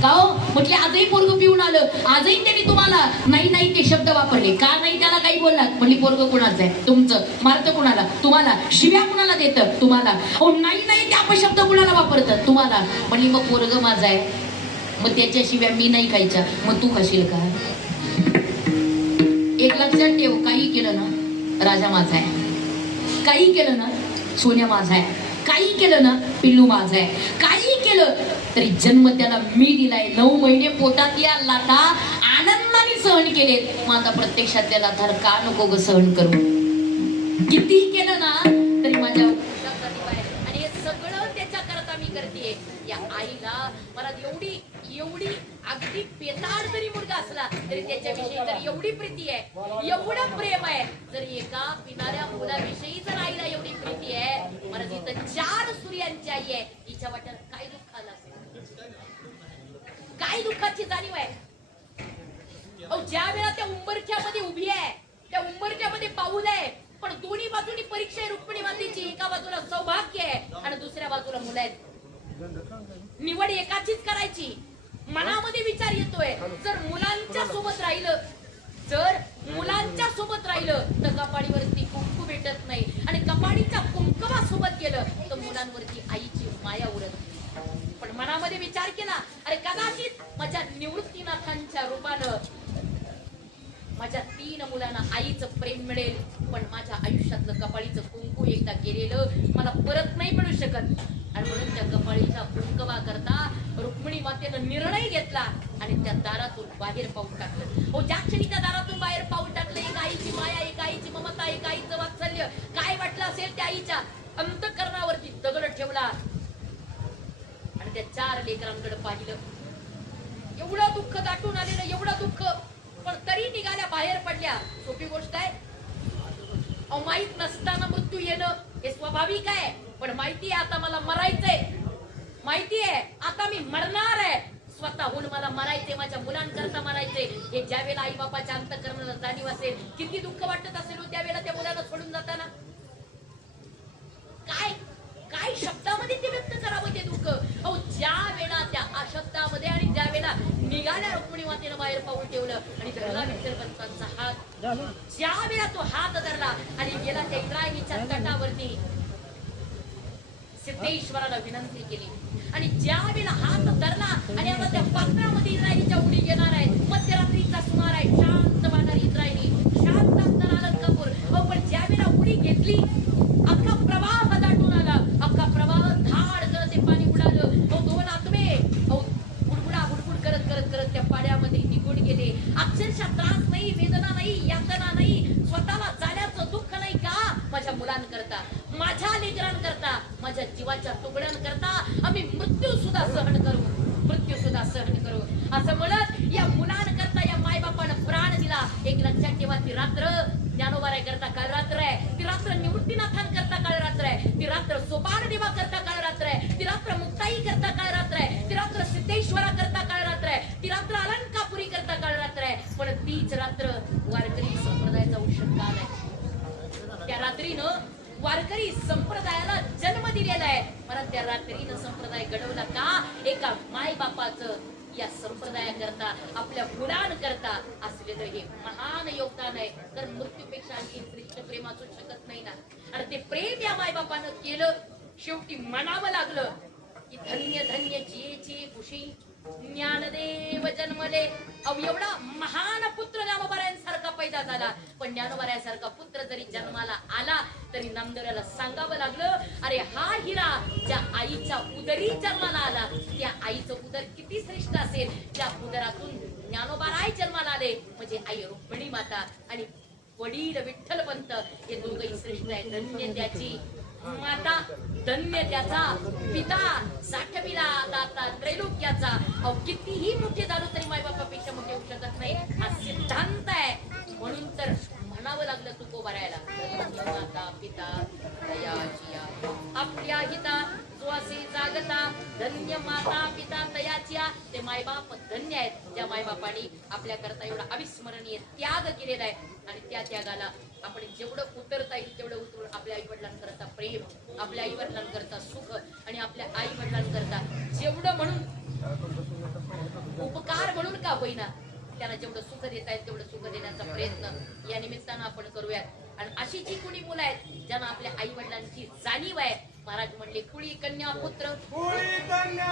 का हो म्हटले आजही पोरग पिऊन आलं, आजही त्यांनी तुम्हाला नाही नाही ते शब्द वापरले का? नाही त्याला काही बोललात? म्हणली पोरग कुणाचं आहे? तुमचं. मारतं कुणाला? तुम्हाला. शिव्या कुणाला देतं? तुम्हाला. हो नाही नाही ते अपशब्द कुणाला वापरतात? तुम्हाला. म्हणली मग पोरग माझं आहे, मग त्याच्या शिव्या मी नाही खायच्या, मग तू खाशील का? एक लक्षात ठेव, काही केलं ना राजा माझा आहे, काही केलं ना सोन्या माझा आहे, काही केलं ना पिल्लू माझा आहे, काही केलं तरी जन्म त्याला मी दिलाय. 9 महिने पोटात या लाथा आनंदाने सहन केलेत. मग आता प्रत्यक्षात त्याला थर का नको ग सहन करू? किती केलं ना तरी माझ्या आणि हे सगळं त्याच्या करता मी करते. या आईला मला एवढी एवढी अगदी पेताड जरी मुलगा असला तरी त्याच्याविषयी तर एवढी प्रीती आहे, एवढं प्रेम आहे. जर एका पिणाऱ्या मुलाविषयी जर आईला एवढी प्रीती आहे, मला तिथं 4 सूर्यांची आई आहे, हिच्या वाट्यात काय दुःख आलं असेल, काय दुःखाची जाणीव आहे. ज्या वेळा त्या उंबरठ्यामध्ये उभी आहे, त्या उंबरठ्यामध्ये पाऊल आहे, पण दोन्ही बाजूनी परीक्षा आहे रुक्मिणी मातेची. एका बाजूला सौभाग्य आहे आणि दुसऱ्या बाजूला मुलं आहेत. निवड एकाचीच करायची. मनामध्ये विचार येतोय, जर मुलांच्या सोबत राहिलं, जर मुलांच्या सोबत राहिलं तर कपाळीवरती कुंकू भेटत नाही, आणि कपाळीच्या कुंकवासोबत गेलं तर मुलांवरती आईची माया उरत. पण मनामध्ये विचार केला, अरे कदाचित माझ्या निवृत्तीनाथांच्या रूपानं माझ्या 3 मुलांना आईच कपाळीचं प्रेम मिळेल, पण माझ्या आयुष्यातलं कपाळीचं कुंकू एकदा गेलेलं मला परत नाही मिळू शकत. आणि म्हणून त्या कपाळीचा कुंकवा करता रुक्मिणी मातेनं निर्णय घेतला आणि त्या दारातून बाहेर पाऊल टाकलं. हो, ज्या क्षणी त्या दारातून बाहेर पाऊल टाकलं, एक आईची माया, एक आईची ममता, एक आईचं वात्सल्य काय वाटलं असेल त्या आईच्या अंतःकरणावरती दगड ठेवला आणि त्या 4 लेकरांकडे पाहिलं. एवढं दुःख दाटून आलेलं, एवढं दुःख, पण तरी निघाल्या, बाहेर पडल्या. सोपी गोष्ट आहे? माहित नसताना मृत्यू येणं हे स्वाभाविक आहे, पण माहिती आहे आता मला मरायचंय, माहिती आहे आता मी मरणार आहे, स्वतःहून मला मरायचे, माझ्या मुलांकरता मरायचे. हे ज्या वेळेला आई बापाच्या अंतःकरणाला जाणीव असेल, किती दुःख वाटत असेल त्यावेळेला त्या मुलाला सोडून जाताना. काय काय शब्दामध्ये ते व्यक्त करावं ते दुःख. अहो, ज्या वेळेला त्या अशब्दामध्ये आणि ज्या वेळेला निघाल्या रुक्मिणी मातेनं बाहेर पाऊल ठेवलं आणि धरला विठ्ठलपंतांचा हात. ज्या वेळेला तो हात धरला आणि गेला त्या इंद्रायणीच्या तटावरती सिद्धेश्वराला विनंती केली आणि ज्या वेळेला हात धरला आणि आता त्या पात्रामध्ये इंद्रायणीच्या उडी घेणार आहेत. मध्यरात्रीचा सुमार आहे, शांत वाहणारी इंद्रायणी, शांत असताना आनंद कपूर. अहो, पण ज्या वेळेला उडी घेतली, अख्खा प्रवाह दाटून आला, अख्खा प्रवाह धाड करत ते पाणी उडालं. अहो, 2 आत्मे बुडबुड करत करत करत त्या पाण्यामध्ये निघून गेले. अक्षरशः त्रास नाही, वेदना नाही, यातना नाही, स्वतःला जाण्याचं दुःख नाही. का? माझ्या मुलांकरता, माझ्या लेकरांकरता, माझ्या जीवाच्या तुकड्यांकरता आम्ही मृत्यू सुद्धा सहन करू, मृत्यू सुद्धा सहन करू असं म्हणत या मुलांकरता या मायबापानं प्राण दिला. एक लक्षात ठेवा, ती रात्र ज्ञानोबाराय करता काळ रात्र आहे, ती रात्र निवृत्तीनाथांकरता काळ रात्र आहे, ती रात्र सोपान देवा करता काळ रात्र आहे, ती रात्र मुक्ताई करता काळ रात्र आहे, ती रात्र सिद्धेश्वरा करता काळ रात्र आहे, ती रात्र अलंकापुरी करता काळ रात्र आहे. पण तीच रात्र वारकरी संप्रदायाचा औषध काल आहे. त्या रात्रीनं वारकरी संप्रदायाला जन्म दिलेला आहे. मला त्या रात्रीनं संप्रदाय घडवला का? एका माय बापाचं या संप्रदायाकरता, आपल्या मुलांकरता असलेलं हे महान योगदान आहे. तर मृत्यूपेक्षा आणखी श्रेष्ठ प्रेम असू शकत नाही ना. आणि ते प्रेम या माय बापानं केलं, शेवटी म्हणावं लागलं की धन्य धन्य जियेची खुशी ज्ञानदेव जन्मले. अव एवढा महान पुत्र ज्ञानोबारायांसारखा पैदा झाला, पण ज्ञानोबारायांसारखा पुत्र जरी जन्माला आला तरी नामदेवाला सांगावं लागलं, अरे हा हिरा ज्या आईच्या उदरी जन्माला आला, त्या आईचं उदर किती श्रेष्ठ असेल. त्या उदरातून ज्ञानोबाराय जन्माला आले म्हणजे आई रुक्मिणी माता आणि वडील विठ्ठलपंत हे दोघंही श्रेष्ठ आहे. धन्य त्याची माता, धन्य त्याचा पिता, साठविला दाता त्रैलोक्याचा. अहो, कितीही मोठे झालो तरी मायबापापेक्षा मोठे होऊ शकत नाही, हा सिद्धांत आहे. म्हणून तर म्हणावं लागलं तुकोबारायला, माता पिता तयाची आपल्या हिता जो असे जागता, धन्य माता पिता तयाच्या. ते मायबाप धन्य आहेत, त्या मायबापांनी आपल्या करता एवढा अविस्मरणीय त्याग केलेला आहे. आणि त्या त्यागाला आपण जेवढं उतरता येईल तेवढं उतरून आपल्या आई वडिलांकरता प्रेम, आपल्या आई वडिलांकरता सुख आणि आपल्या आई वडिलांकरता जेवढं म्हणून उपकार म्हणून का होईना त्यांना जेवढं सुख देता येईल तेवढं सुख देण्याचा प्रयत्न या निमित्तानं आपण करूयात. आणि अशी जी कुणी मुलं आहेत ज्यांना आपल्या आई वडिलांची जाणीव आहे, महाराज म्हणले कुळी कन्या पुत्र, कुळी कन्या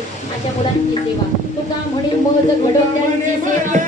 आहे माझ्या मुलांची सेवा तुका म्हणे मज घडवत्यांची सेवा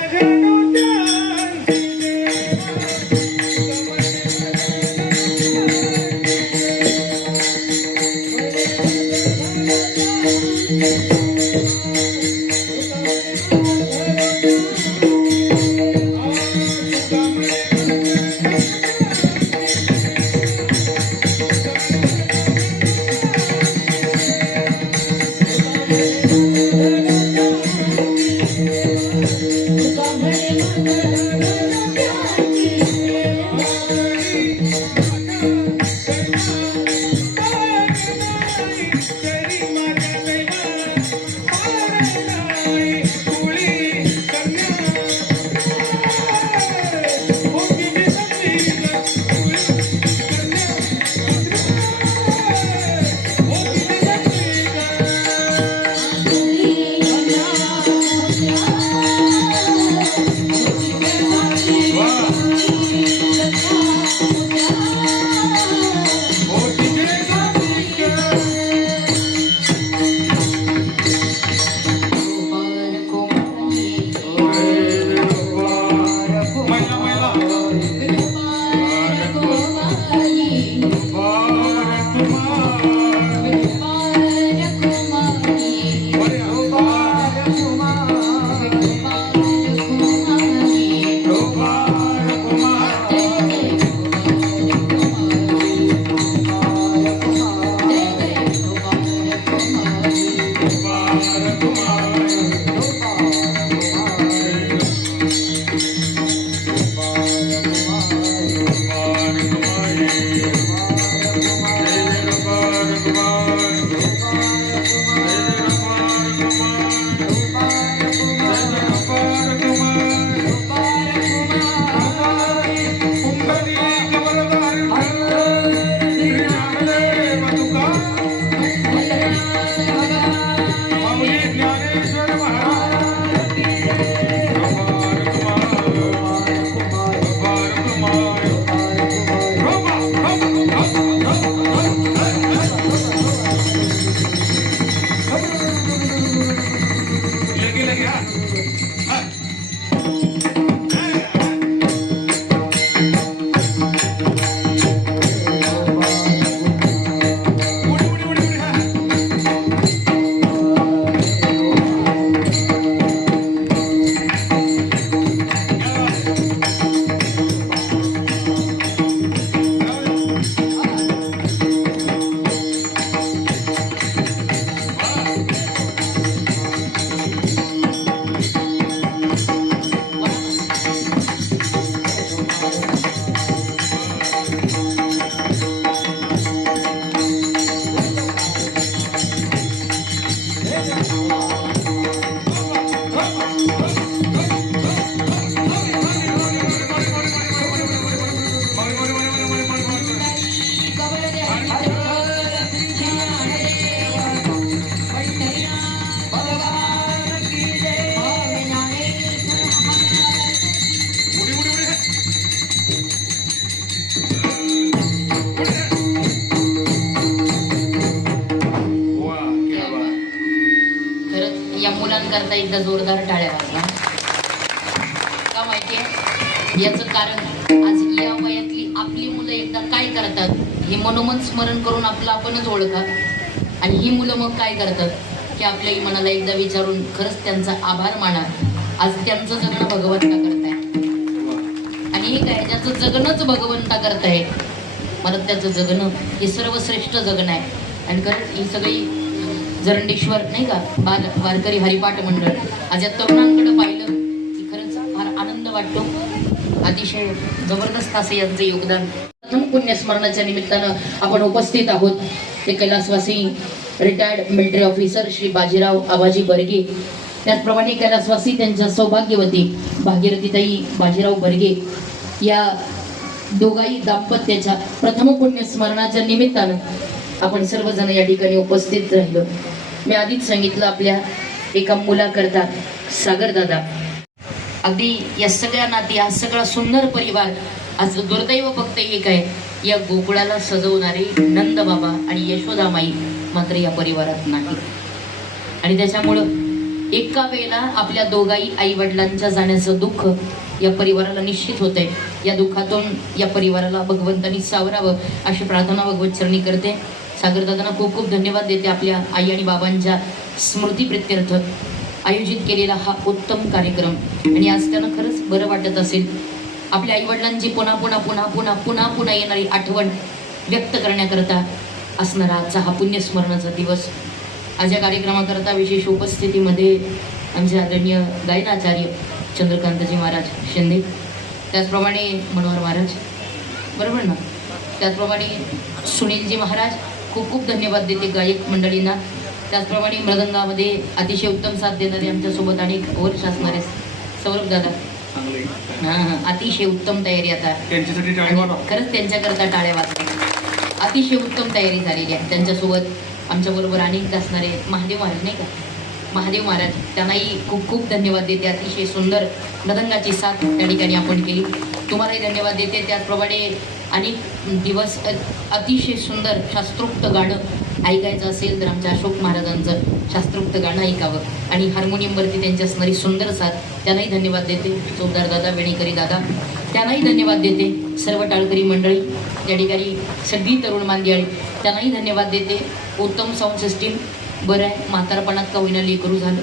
मुलांकरता एकदा जोरदार टाळ्या वाजवा. का माहितीये याचं कारण आज या वयातली आपली मुलं एकदा काय करतात हे मनोमन स्मरण करून आपलं आपणच ओळखा. आणि ही मुलं मग काय करतात की आपल्याही मनाला एकदा विचारून खरंच त्यांचा आभार माना. आज त्यांचं जगणं भगवंता करताय आणि हे काय ज्याचं जगणंच भगवंता करताय मला त्याचं जगणं हे सर्वश्रेष्ठ जगणं आहे. आणि खरंच ही सगळी जरंडेश्वर नाही का वारकरी हरिपाठ मंडळ आज या तरुणांकडे पाहिलं की खरंच फार आनंद वाटतो. अतिशय जबरदस्त असं यांचं योगदान. प्रथम पुण्यस्मरणाच्या निमित्तानं आपण उपस्थित आहोत. ते कैलासवासी retired military officer Shri Bajirao Abaji Barge, त्याचप्रमाणे कैलासवासी त्यांच्या सौभाग्यवती भागीरथीताई बाजीराव बर्गे या दोघाही दाम्पत्याच्या प्रथम पुण्यस्मरणाच्या निमित्तानं आपण सर्वजण या ठिकाणी उपस्थित राहिलो. मी आधीच सांगितलं आपल्या एका मुलाकरता सागर दादा अगदी या सगळ्या नाती हा सगळा सुंदर परिवार आज दुर्दैव फक्त एक आहे या गोकुळाला सजवणारे नंद बाबा आणि यशोदामाई मात्र या परिवारात नाही. आणि त्याच्यामुळं एका वेळेला आपल्या दोघाही आई वडिलांच्या जाण्याचं दुःख या परिवाराला निश्चित होतंय. या दुःखातून या परिवाराला भगवंतांनी सावरावं अशी प्रार्थना भगवत चरणी करते. सागरदादांना खूप खूप धन्यवाद देते. आपल्या आई आणि बाबांच्या स्मृतीप्रित्यर्थ आयोजित केलेला हा उत्तम कार्यक्रम. आणि आज त्यांना खरंच बरं वाटत असेल. आपल्या आई वडिलांची पुन्हा पुन्हा पुन्हा पुन्हा पुन्हा पुन्हा येणारी आठवण व्यक्त करण्याकरता असणारा आजचा हा पुण्यस्मरणाचा दिवस. आज या कार्यक्रमाकरता विशेष उपस्थितीमध्ये आमचे आदरणीय गायनाचार्य चंद्रकांतजी महाराज शिंदे, त्याचप्रमाणे मनोहर महाराज, बरोबर ना, त्याचप्रमाणे सुनीलजी महाराज, खूप खूप धन्यवाद देते गायक मंडळींना. त्याचप्रमाणे मृदंगामध्ये अतिशय उत्तम साथ देणारे आमच्यासोबत अनेक वर्ष असणारे सौरभ दादा, हां अतिशय उत्तम तयारी आता त्यांच्यासाठी टाळी वाजवा. खरंच त्यांच्याकरता टाळ्या वाजते. अतिशय उत्तम तयारी झालेली आहे. त्यांच्यासोबत आमच्याबरोबर अनेक असणारे महादेव महाराज नाही का, महादेव महाराज, त्यांनाही खूप खूप धन्यवाद देते. अतिशय सुंदर मृदंगाची साथ त्या ठिकाणी आपण केली. तुम्हालाही धन्यवाद देते. त्याचप्रमाणे अनेक दिवस अतिशय सुंदर शास्त्रोक्त गाणं ऐकायचं असेल तर आमच्या अशोक महाराजांचं शास्त्रोक्त गाणं ऐकावं. आणि हार्मोनियमवरती त्यांची असणारी सुंदर साथ, त्यांनाही धन्यवाद देते. चौदार दादा, वेणीकरी दादा, त्यांनाही धन्यवाद देते. सर्व टाळकरी मंडळी, त्या ठिकाणी सगळी तरुण मांदियाळी, त्यांनाही धन्यवाद देते. उत्तम साऊंड सिस्टीम, बरं आहे म्हातारपणात का होईना लेकरू झालं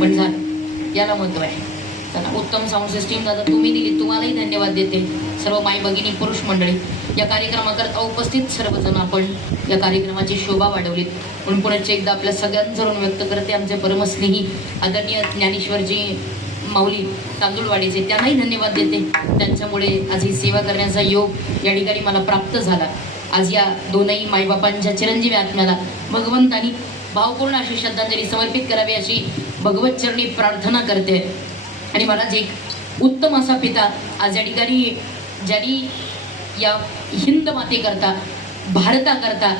पण झालं, याला महत्त्व आहे. त्यांना उत्तम साऊंड सिस्टीम दादा तुम्ही दिली, तुम्हालाही धन्यवाद देते. सर्व माई भगिनी, पुरुष मंडळी, या कार्यक्रमाकरता उपस्थित सर्वजण आपण या कार्यक्रमाची शोभा वाढवलीत म्हणून पुनश्च एकदा आपल्या सगळ्यांचं ऋण व्यक्त करते. आमचे परमस्नेही आदरणीय ज्ञानेश्वरजी माऊली तांदूळवाडीचे, त्यांनाही धन्यवाद देते. त्यांच्यामुळे आज ही सेवा करण्याचा योग या ठिकाणी मला प्राप्त झाला. आज या दोनही माईबापांच्या चिरंजीवी आत्म्याला भगवंतानी भावपूर्ण अशी श्रद्धांजली समर्पित करावी अशी भगवत चरणी प्रार्थना करते. आणि मला जे उत्तम असा पिता आज या ठिकाणी ज्यांनी या हिंद मातेकरता, भारताकरता,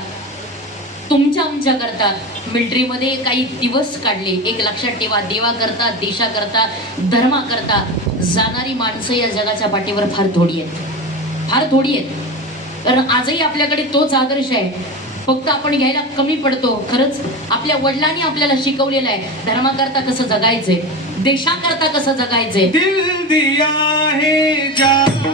तुमच्या आमच्याकरता मिलिटरीमध्ये काही दिवस काढले. एक लक्षात ठेवा, देवाकरता, देशाकरता, धर्माकरता जाणारी माणसं या जगाच्या पाठीवर फार थोडी आहेत, फार थोडी आहेत. कारण आजही आपल्याकडे तोच आदर्श आहे, फक्त आपण घ्यायला कमी पडतो. खरंच आपल्या वडिलांनी आपल्याला शिकवलेलं आहे धर्माकरता कसं जगायचंय, देशाकरता कसं जगायचंय. दिल दिया है जान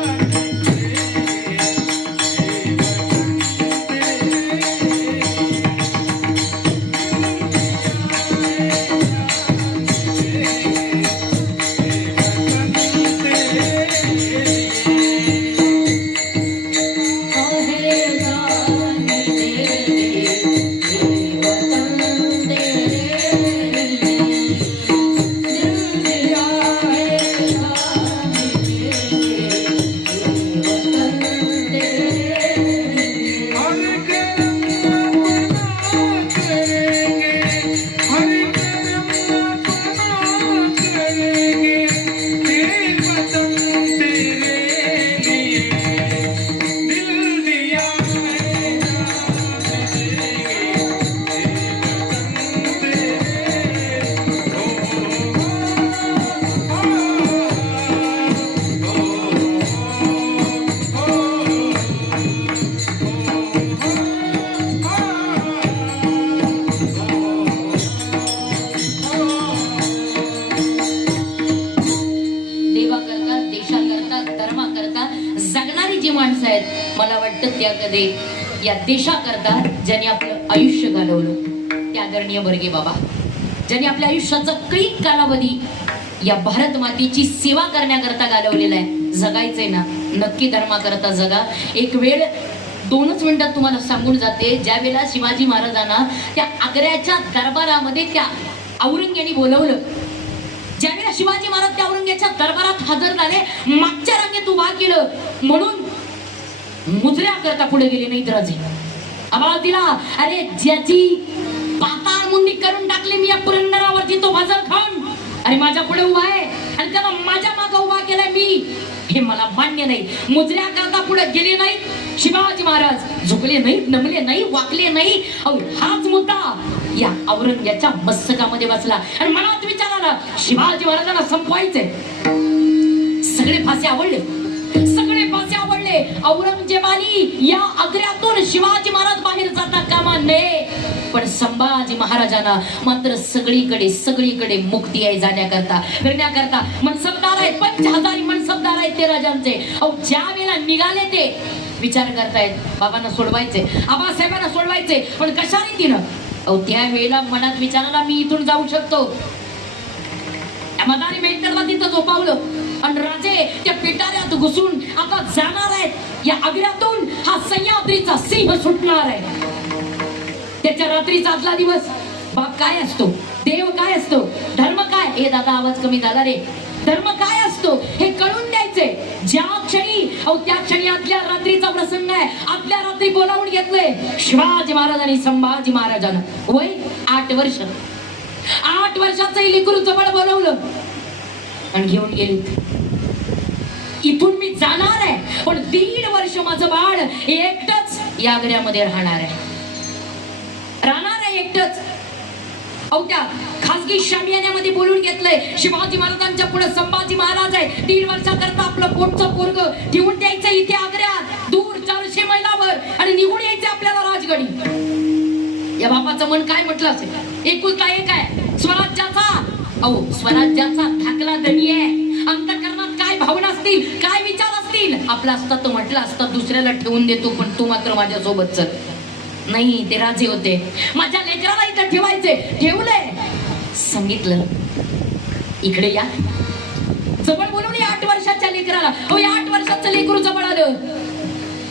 मला वाटतं त्या कधी या देशाकरता ज्यांनी आपलं आयुष्य घालवलं ते आदरणीय बर्गे बाबा, ज्यांनी आपल्या आयुष्याचा कैक कालावधी या भारत मातेची सेवा करण्याकरता घालवलेला आहे. जगायचंय ना, नक्की धर्माकरता जगा. एक वेळ 2च मिनिटात तुम्हाला सांगून जाते, ज्या वेळेला शिवाजी महाराजांना त्या आग्र्याच्या दरबारामध्ये त्या औरंग्याने बोलवलं, ज्यावेळेला शिवाजी महाराज त्या औरंग्याच्या दरबारात हजर झाले, मागच्या रांगेत उभा केलं म्हणून मुजऱ्या करता पुढे गेले नाहीत राजे. आवाज दिला, अरे ज्याची पाताळ मुंडी करून टाकली मी या पुरंदरावरती तो बाजार खान, अरे माझ्या पुढे उभा आहे आणि त्याला माझ्या मागे उभा केलाय मी, हे मला मान्य नाही. मुजऱ्या करता पुढे गेले नाहीत शिवाजी महाराज, झुकले नाहीत, नमले नाही, वाकले नाही. हाच मुद्दा या औरंग्याच्या मस्तकामध्ये बसला आणि मनात विचार आला, शिवाजी महाराजांना संपवायचंय. सगळे फासे आवडले, सगळे फासे आवडले. औरंगजेबानी या आग्र्यातून शिवाजी महाराज बाहेर जाता कामा नये. पण संभाजी महाराजांना मात्र सगळीकडे मुक्ती आहे जाण्याकरता फिरण्याकरता मनसबदार आहेत 50,000 मनसबदार आहेत ते राजांचे. अहो ज्या वेळेला निघाले ते विचार करतायत बाबांना सोडवायचे आबासाहेबांना सोडवायचे पण कशा रीतीनं. अहो त्या वेळेला मनात विचारायला मी इथून जाऊ शकतो. मदारी मेंटरला तिथं झोपावलं आणि राजे त्या पिटाऱ्यात घुसून आता जाणार आहेत. या आग्र्यातून हा सह्याद्रीचा सिंह सुटणार आहे. त्याच्या रात्रीचा आदला दिवस बाप काय असतो देव काय असतो धर्म काय. हे दादा आवाज कमी झाला रे. धर्म काय असतो हे कळून द्यायचे. ज्या क्षणी त्या क्षणी आदल्या रात्रीचा प्रसंग आहे. आदल्या रात्री बोलावून घेतलंय शिवाजी महाराज आणि संभाजी महाराजांना. वय 8 वर्ष. 8 वर्षाचं लेकरू जवळ बोलवलं आणि घेऊन गेले. इथून मी जाणार आहे पण 1.5 वर्ष माझं बाळ एकटच या आग्र्यामध्ये राहणार आहे एकटच. अहो त्या खासगी शामियान्यामध्ये बोलून घेतलंय शिवाजी महाराजांच्या पुढे संभाजी महाराज आहे. 1.5 वर्षाकरता आपलं पोटचं पोरग ठेवून द्यायचं इथे आग्र्यात दूर 400 मैलावर आणि निघून यायचे आपल्याला राजगडी. या बापाचं मन काय म्हटलं असेल एकुलता एक आहे स्वराज्याचा. अहो स्वराज्याचा थाकला धनी आहे. अंतःकरणात काय भावना असतील काय विचार असतील. आपला असता तो म्हटलं असता दुसऱ्याला ठेवून देतो पण तू मात्र माझ्या सोबत चल. नाही ते राजे होते माझ्या लेकराला इथं ठेवायचे. ठेवलंय सांगितलं इकडे या जवळ बोलून 8 वर्षाच्या लेकराला. हो या 8 वर्षाचं लेकरू जवळ आलं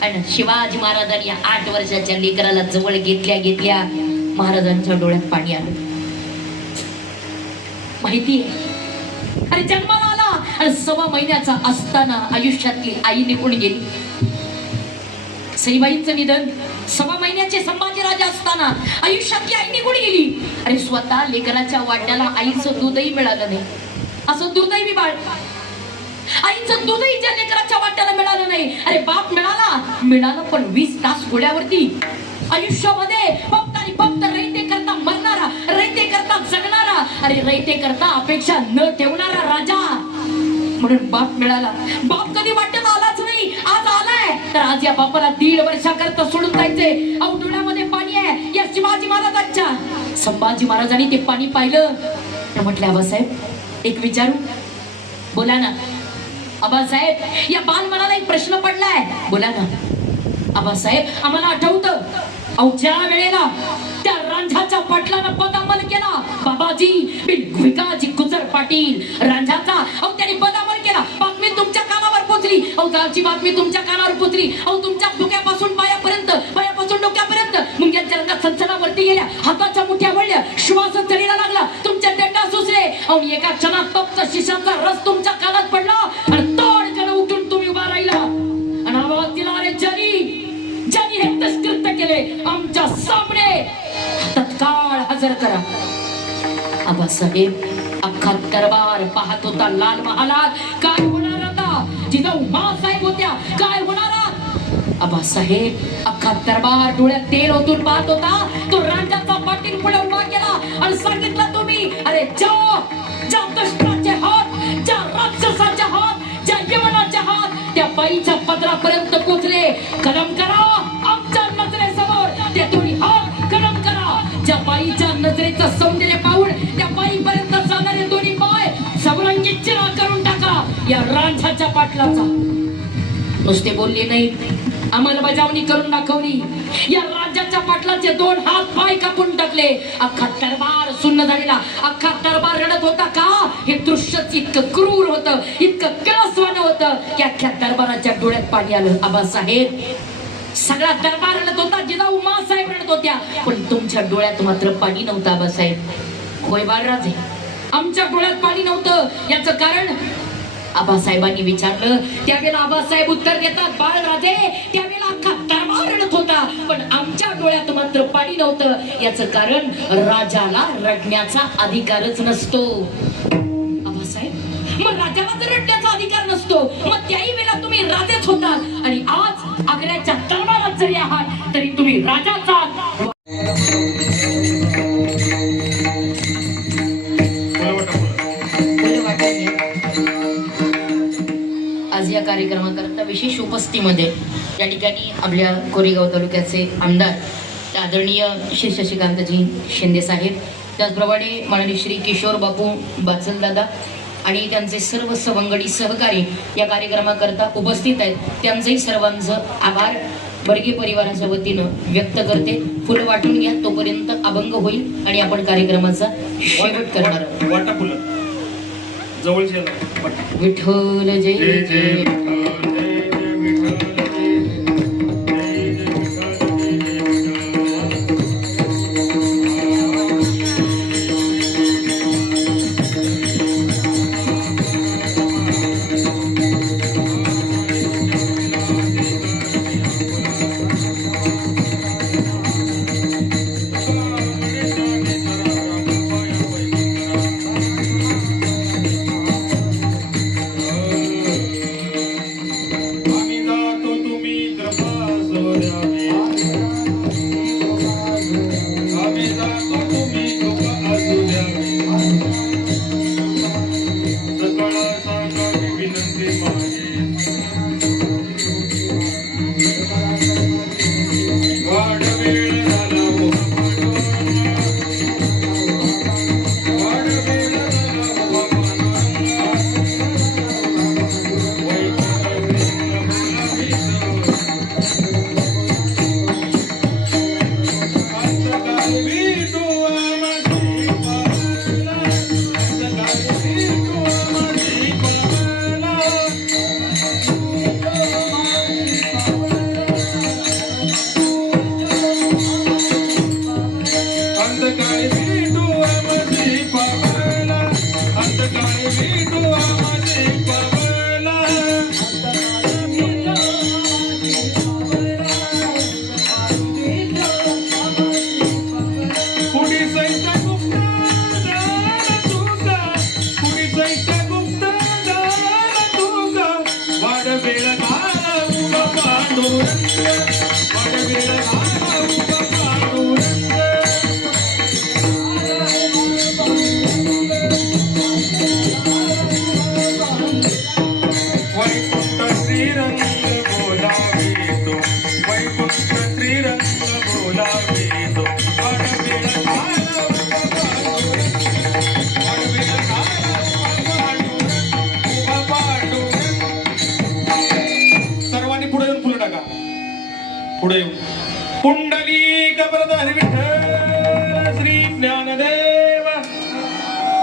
आणि शिवाजी महाराजांनी 8 वर्षाच्या लेकराला जवळ घेतल्या महाराजांच्या डोळ्यात पाणी आलं. माहिती आहे अरे जन्माला आला आणि 1.25 महिन्याचा असताना आयुष्यातली आई निघून गेली. सईबाईंचं निधन 1.25 महिन्याचे संभाजी राजा असताना आयुष्यातली आई निघून गेली. अरे स्वतः लेकराच्या वाट्याला आईचं दूधही मिळालं नाही. असं दुर्दैवी बाळ. आईचं दूधही ज्या लेकराच्या वाट्याला मिळालं नाही. अरे बाप मिळालं पण 20 तास घोड्यावरती. आयुष्यामध्ये फक्त आणि फक्त रयते करता मरणारा रयते करता जगणारा अरे रयते करता अपेक्षा न ठेवणारा राजा म्हणून बाप मिळाला. बाप कधी वाट्याला आलाच नाही. आज आलाय तर आज या बापाला 1.5 वर्षाकरता सोडून जायचे. अहो डोळ्यामध्ये पाणी आहे या शिवाजी महाराजांच्या. संभाजी महाराजांनी ते पाणी पाहिलं तर म्हटले आबासाहेब एक विचारू. बोला ना आबासाहेब. या बालमनाला एक प्रश्न पडलाय. बोला ना आबासाहेब. आम्हाला आठवतं अहो ज्या वेळेला त्या रांझाच्या पाटलानं पदामल केला बाबाजी भिकाजी गुजर पाटील रांझाचा. अहो त्यांनी पदामल केला. बातमी तुमच्या कानावर पोचली. अहो गावची बातमी तुमच्या कानावर पोचली. अहो तुमच्या डोक्यापासून पायापर्यंत डोक्यापर्यंत मुंग्यांच्या रंगात सनसनावरती गेल्या. हाताच्या मुठ्या वळल्या. श्वास चढीला लागला. तुमच्या डेटा सुचले. अहो एका क्षणात तप्त शिशांचा रस तुमच्या कानात पडला आणि तोडकन उठून तुम्ही उभा राहिला आणि आवाज दिला अरे ज्यांनी हे दुष्कृत्य केले आमच्या सामने तत्काळ हजर करा. आबासाहेब अख्खा दरबार पाहत होता. लाल महालात काय होणार आता. जिजाऊ माँसाहेब होत्या काय होणार. आबासाहेब अख्खा दरबार डोळ्यात तेल ओतून पाहत होता. तो राजाचा पाटील पुढे उभा केला आणि सांगितलं तुम्ही अरे ज्या दुष्टाचे हात ज्या राक्षसाचे हात ज्या यवनाचे हात त्या बाईच्या पदरापर्यंत पोचले कलम करा आमच्या नजरेसमोर. ते तुम्ही हात कलम करा. ज्या बाईच्या नजरेचं सौंदर्य पाहून त्या बाईपर्यंत जाणारे दोन्ही पाय सबरंगी चिरा करून टाका या रांझाच्या पाटलाचा. नुसते बोलले नाही अंमलबजावणी करून दाखवली. या राज्याच्या पाटलाचे 2 हात पाय कापून टाकले. अख्खा दरबार सुन्न झालेला. अख्खा दरबार रडत होता का. हे दृश्यच इतकं क्रूर होतं इतकं कळसवानं होतं की अख्ख्या दरबाराच्या डोळ्यात पाणी आलं. आबासाहेब सगळा दरबार रडत होता. जिजाऊ माँसाहेब रडत होत्या पण तुमच्या डोळ्यात मात्र पाणी नव्हतं आबासाहेब. होय बाळराजे आमच्या डोळ्यात पाणी नव्हतं. याचं कारण आबासाहेबांनी विचारलं. त्यावेळेला आबासाहेब उत्तर देतात बाळराजे त्यावेळेला अख्खा दरबार रडत होता पण आमच्या डोळ्यात मात्र पाणी नव्हतं. याचं कारण राजाला रडण्याचा अधिकारच नसतो. आबासाहेब मग राजाला जर रडण्याचा अधिकार नसतो मग त्याही वेळेला तुम्ही राजेच होतात आणि आज आग्र्याच्या दरबारात जरी आहात तरी तुम्ही राजाचा. आज या कार्यक्रमाकरता विशेष उपस्थितीमध्ये या ठिकाणी आपल्या कोरेगाव तालुक्याचे आमदार आदरणीय श्री शशिकांतजी शिंदे साहेब, त्याचप्रमाणे माननीय श्री किशोर बापू बाचलदादा आणि त्यांचे सर्व सवंगडी सहकारी या कार्यक्रमाकरता उपस्थित आहेत. त्यांचंही सर्वांचं आभार वर्गीय परिवाराच्या वतीनं व्यक्त करते. फुलं वाटून घ्या, तोपर्यंत अभंग होईल आणि आपण कार्यक्रमाचा शेवट करणार आहोत. वाटा फुलं जवळचे विठ्ठल जय जय जय जय विठ्ठल, जय जय विठ्ठल, जय जय विठ्ठल, आम्ही जातो तुम्ही कृपा सोडावी, आम्ही जातो तुम्ही कृपा असू द्यावी, सकाळ सकाळी विनंती माझी, वाढ वेळ झाला हो वाढ वेळ झाला हो सर्वांनी पुढे येऊन फुलं टाका. पुढे येऊन पुंडलिक वरदान विठ्ठल श्री ज्ञानदेव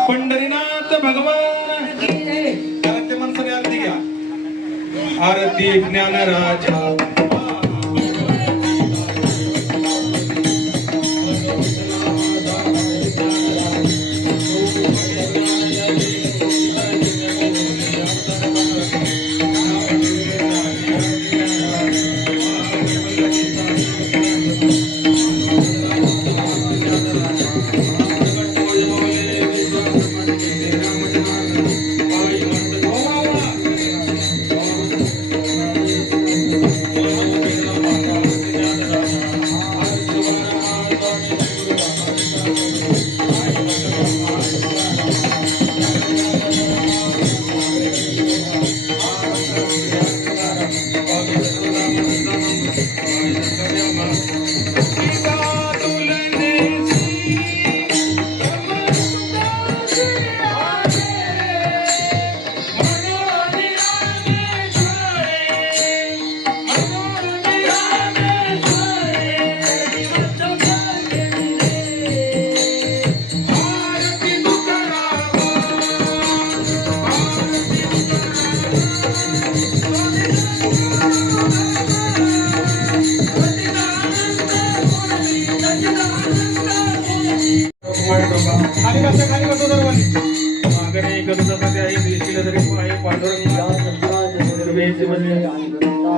पंढरीनाथ भगवान घरातल्या माणसाने आरती घ्या. आरती ज्ञानराजा खाली बसा सर्वांनी. मागणे गरुडामध्ये आहे, देशीला तरी आहे पांडुरंगा.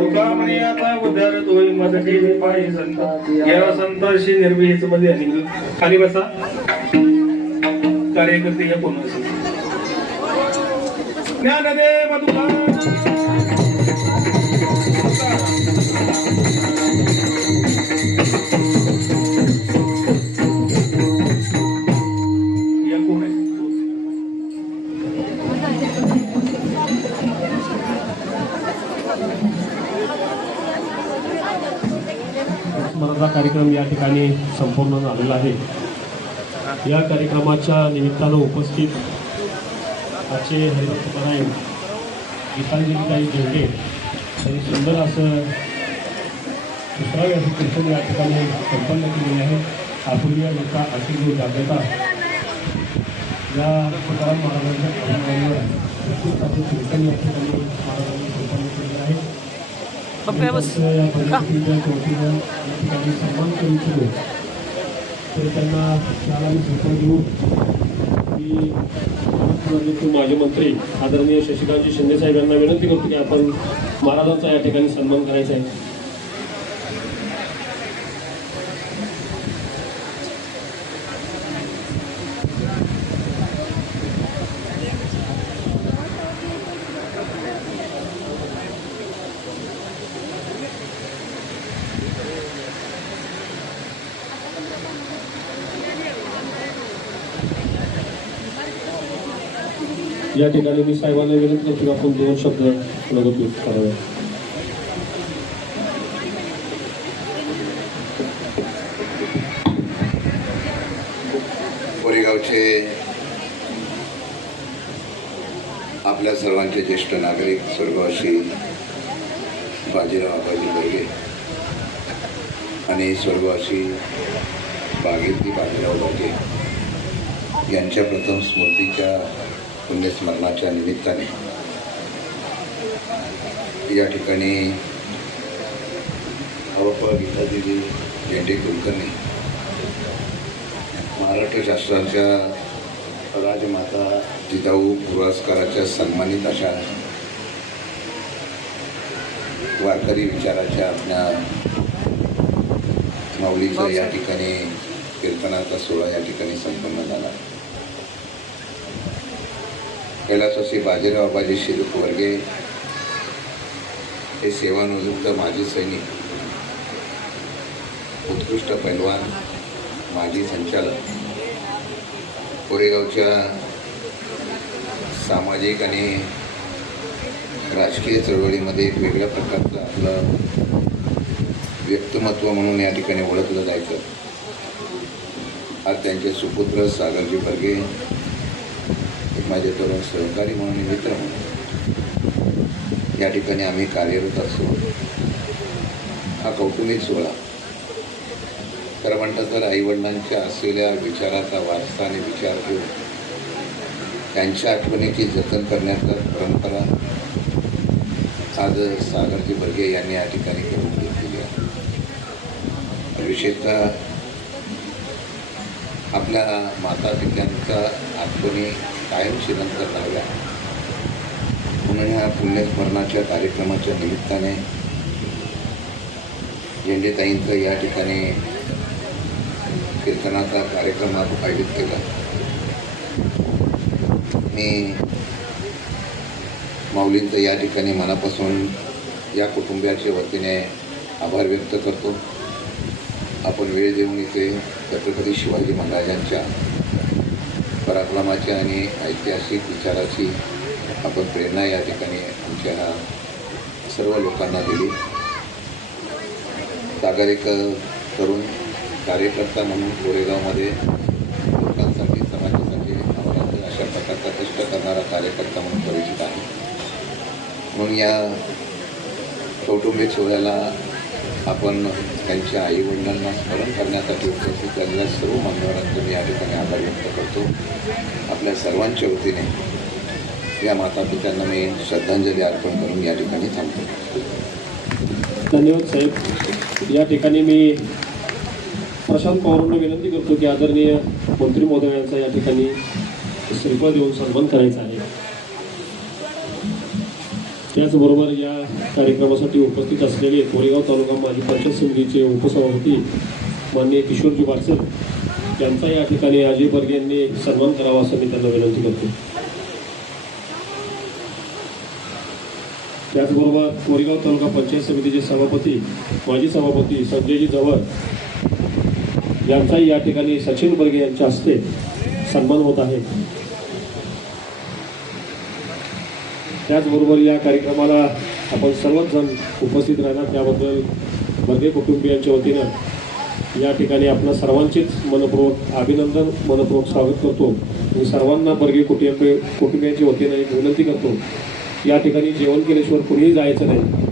तुका म्हणे आता उद्धार होई मदती पायी संत, या संतांशी निर्भीच मध्ये आणि खाली बसा. कार्यकर्ते हे कोण असेल? ज्ञानदेव तुका स्मरणाचा कार्यक्रम या ठिकाणी संपूर्ण झालेला आहे. या कार्यक्रमाच्या निमित्तानं उपस्थित आजचे हरिभक्त तुकाराम विशालजीताई झेंडे यांनी सुंदर असं दुसरा कीर्तन या ठिकाणी संपन्न केलेले आहे. आपुल्या एका अशी जागृता या तुकाराम महाराजांच्या कीर्तनावर कीर्तन या ठिकाणी महाराजांनी संपन्न केलेलं आहे. या परिस्थितीच्या चौथीवर या ठिकाणी सन्मान करू इच्छितो तर त्यांना त्याला मी संपर्क देऊ की माजी मंत्री आदरणीय शशिकांतजी शिंदे साहेब यांना विनंती करतो की आपण महाराजांचा या ठिकाणी सन्मान करायचा आहे. या ठिकाणी मी साहेबांना विनंती करतो की आपण 2 शब्द लगोत करावे. कोरेगावचे आपल्या सर्वांचे ज्येष्ठ नागरिक स्वर्गवासी बाजीराव आबाजी बर्गे आणि स्वर्गवासी भागीरथी बाजीराव बर्गे यांच्या प्रथम स्मृतीच्या पुण्यस्मरणाच्या निमित्ताने या ठिकाणी हवप्पा गीतादेवी झेंडे कुलकर्णी महाराष्ट्र शासनाच्या राजमाता जिजाऊ पुरस्काराच्या सन्मानित अशा वारकरी विचाराच्या आपल्या माऊलीचा या ठिकाणी कीर्तनाचा सोहळा या ठिकाणी संपन्न झाला. कैलासवासी बाजीराव आबाजी शिरूर वर्गे हे सेवानिवृत्त माजी सैनिक, उत्कृष्ट पैलवान, माजी संचालक, कोरेगावच्या सामाजिक आणि राजकीय चळवळीमध्ये एक वेगळ्या प्रकारचं आपलं व्यक्तिमत्व म्हणून या ठिकाणी ओळखलं जायचं. आज त्यांचे सुपुत्र सागरजी बर्गे माझे तरुण सहकारी म्हणून, मित्र म्हणून या ठिकाणी आम्ही कार्यरत असतो. हा कौटुंबिक सोहळा खरं म्हणतं तर आईवडिलांच्या असलेल्या विचाराचा वारसा आणि विचार घेऊन त्यांच्या आठवणीची जतन करण्याचा परंपरा आज सागरजी बर्गे यांनी या ठिकाणी करून घेतलेली आहे. विशेषतः आपल्या माता पित्यांच्या आठवणी कायम शिरंतर राहाव्या म्हणून ह्या पुण्यस्मरणाच्या कार्यक्रमाच्या निमित्ताने झेंडेताईंचं या ठिकाणी कीर्तनाचा कार्यक्रम आयोजित केला. मी माऊलींचं या ठिकाणी मनापासून या कुटुंबियाच्या वतीने आभार व्यक्त करतो. आपण वेळ देऊन इथे छत्रपती शिवाजी महाराजांच्या पराक्रमाच्या आणि ऐतिहासिक विचाराची आपण प्रेरणा या ठिकाणी आमच्या सर्व लोकांना दिली. सागर एक तरुण कार्यकर्ता म्हणून कोरेगावमध्ये लोकांसाठी, समाजासाठी आम्हाला अशा प्रकारचा कष्ट करणारा कार्यकर्ता म्हणून परिचित आहे. म्हणून या कौटुंबिक सोहळ्याला आपण त्यांच्या आईवडिलांना स्मरण करण्यासाठी उपस्थित झालेल्या सर्व मान्यवरांचे मी या ठिकाणी आभार व्यक्त करतो. आपल्या सर्वांच्या वतीने या मातापित्यांना मी श्रद्धांजली अर्पण करून या ठिकाणी थांबतो. धन्यवाद साहेब. या ठिकाणी मी प्रशांत पवारांना विनंती करतो की आदरणीय मंत्री महोदय यांचा या ठिकाणी श्रीफळ देऊन सन्मान करायचा आहे. त्याचबरोबर या कार्यक्रमासाठी उपस्थित असलेले कोरेगाव तालुका माजी पंचायत समितीचे उपसभापती माननीय किशोरजी बारसर यांचा या ठिकाणी अजय बर्गे यांनी सन्मान करावा असं मी त्यांना विनंती करतो. त्याचबरोबर कोरेगाव तालुका पंचायत समितीचे सभापती माजी सभापती संजयजी जवळ यांचाही या ठिकाणी सचिन बर्गे यांच्या हस्ते सन्मान होत आहे. त्याचबरोबर या कार्यक्रमाला आपण सर्वच जण उपस्थित राहणार त्याबद्दल बर्गे कुटुंबियांच्या वतीनं या ठिकाणी आपल्या सर्वांचेच मनपूर्वक अभिनंदन, मनपूर्वक स्वागत करतो आणि सर्वांना वर्गीय कुटुंबियांच्या वतीने एक विनंती करतो, या ठिकाणी जेवण केल्याशिवाय कुणीही जायचं नाही.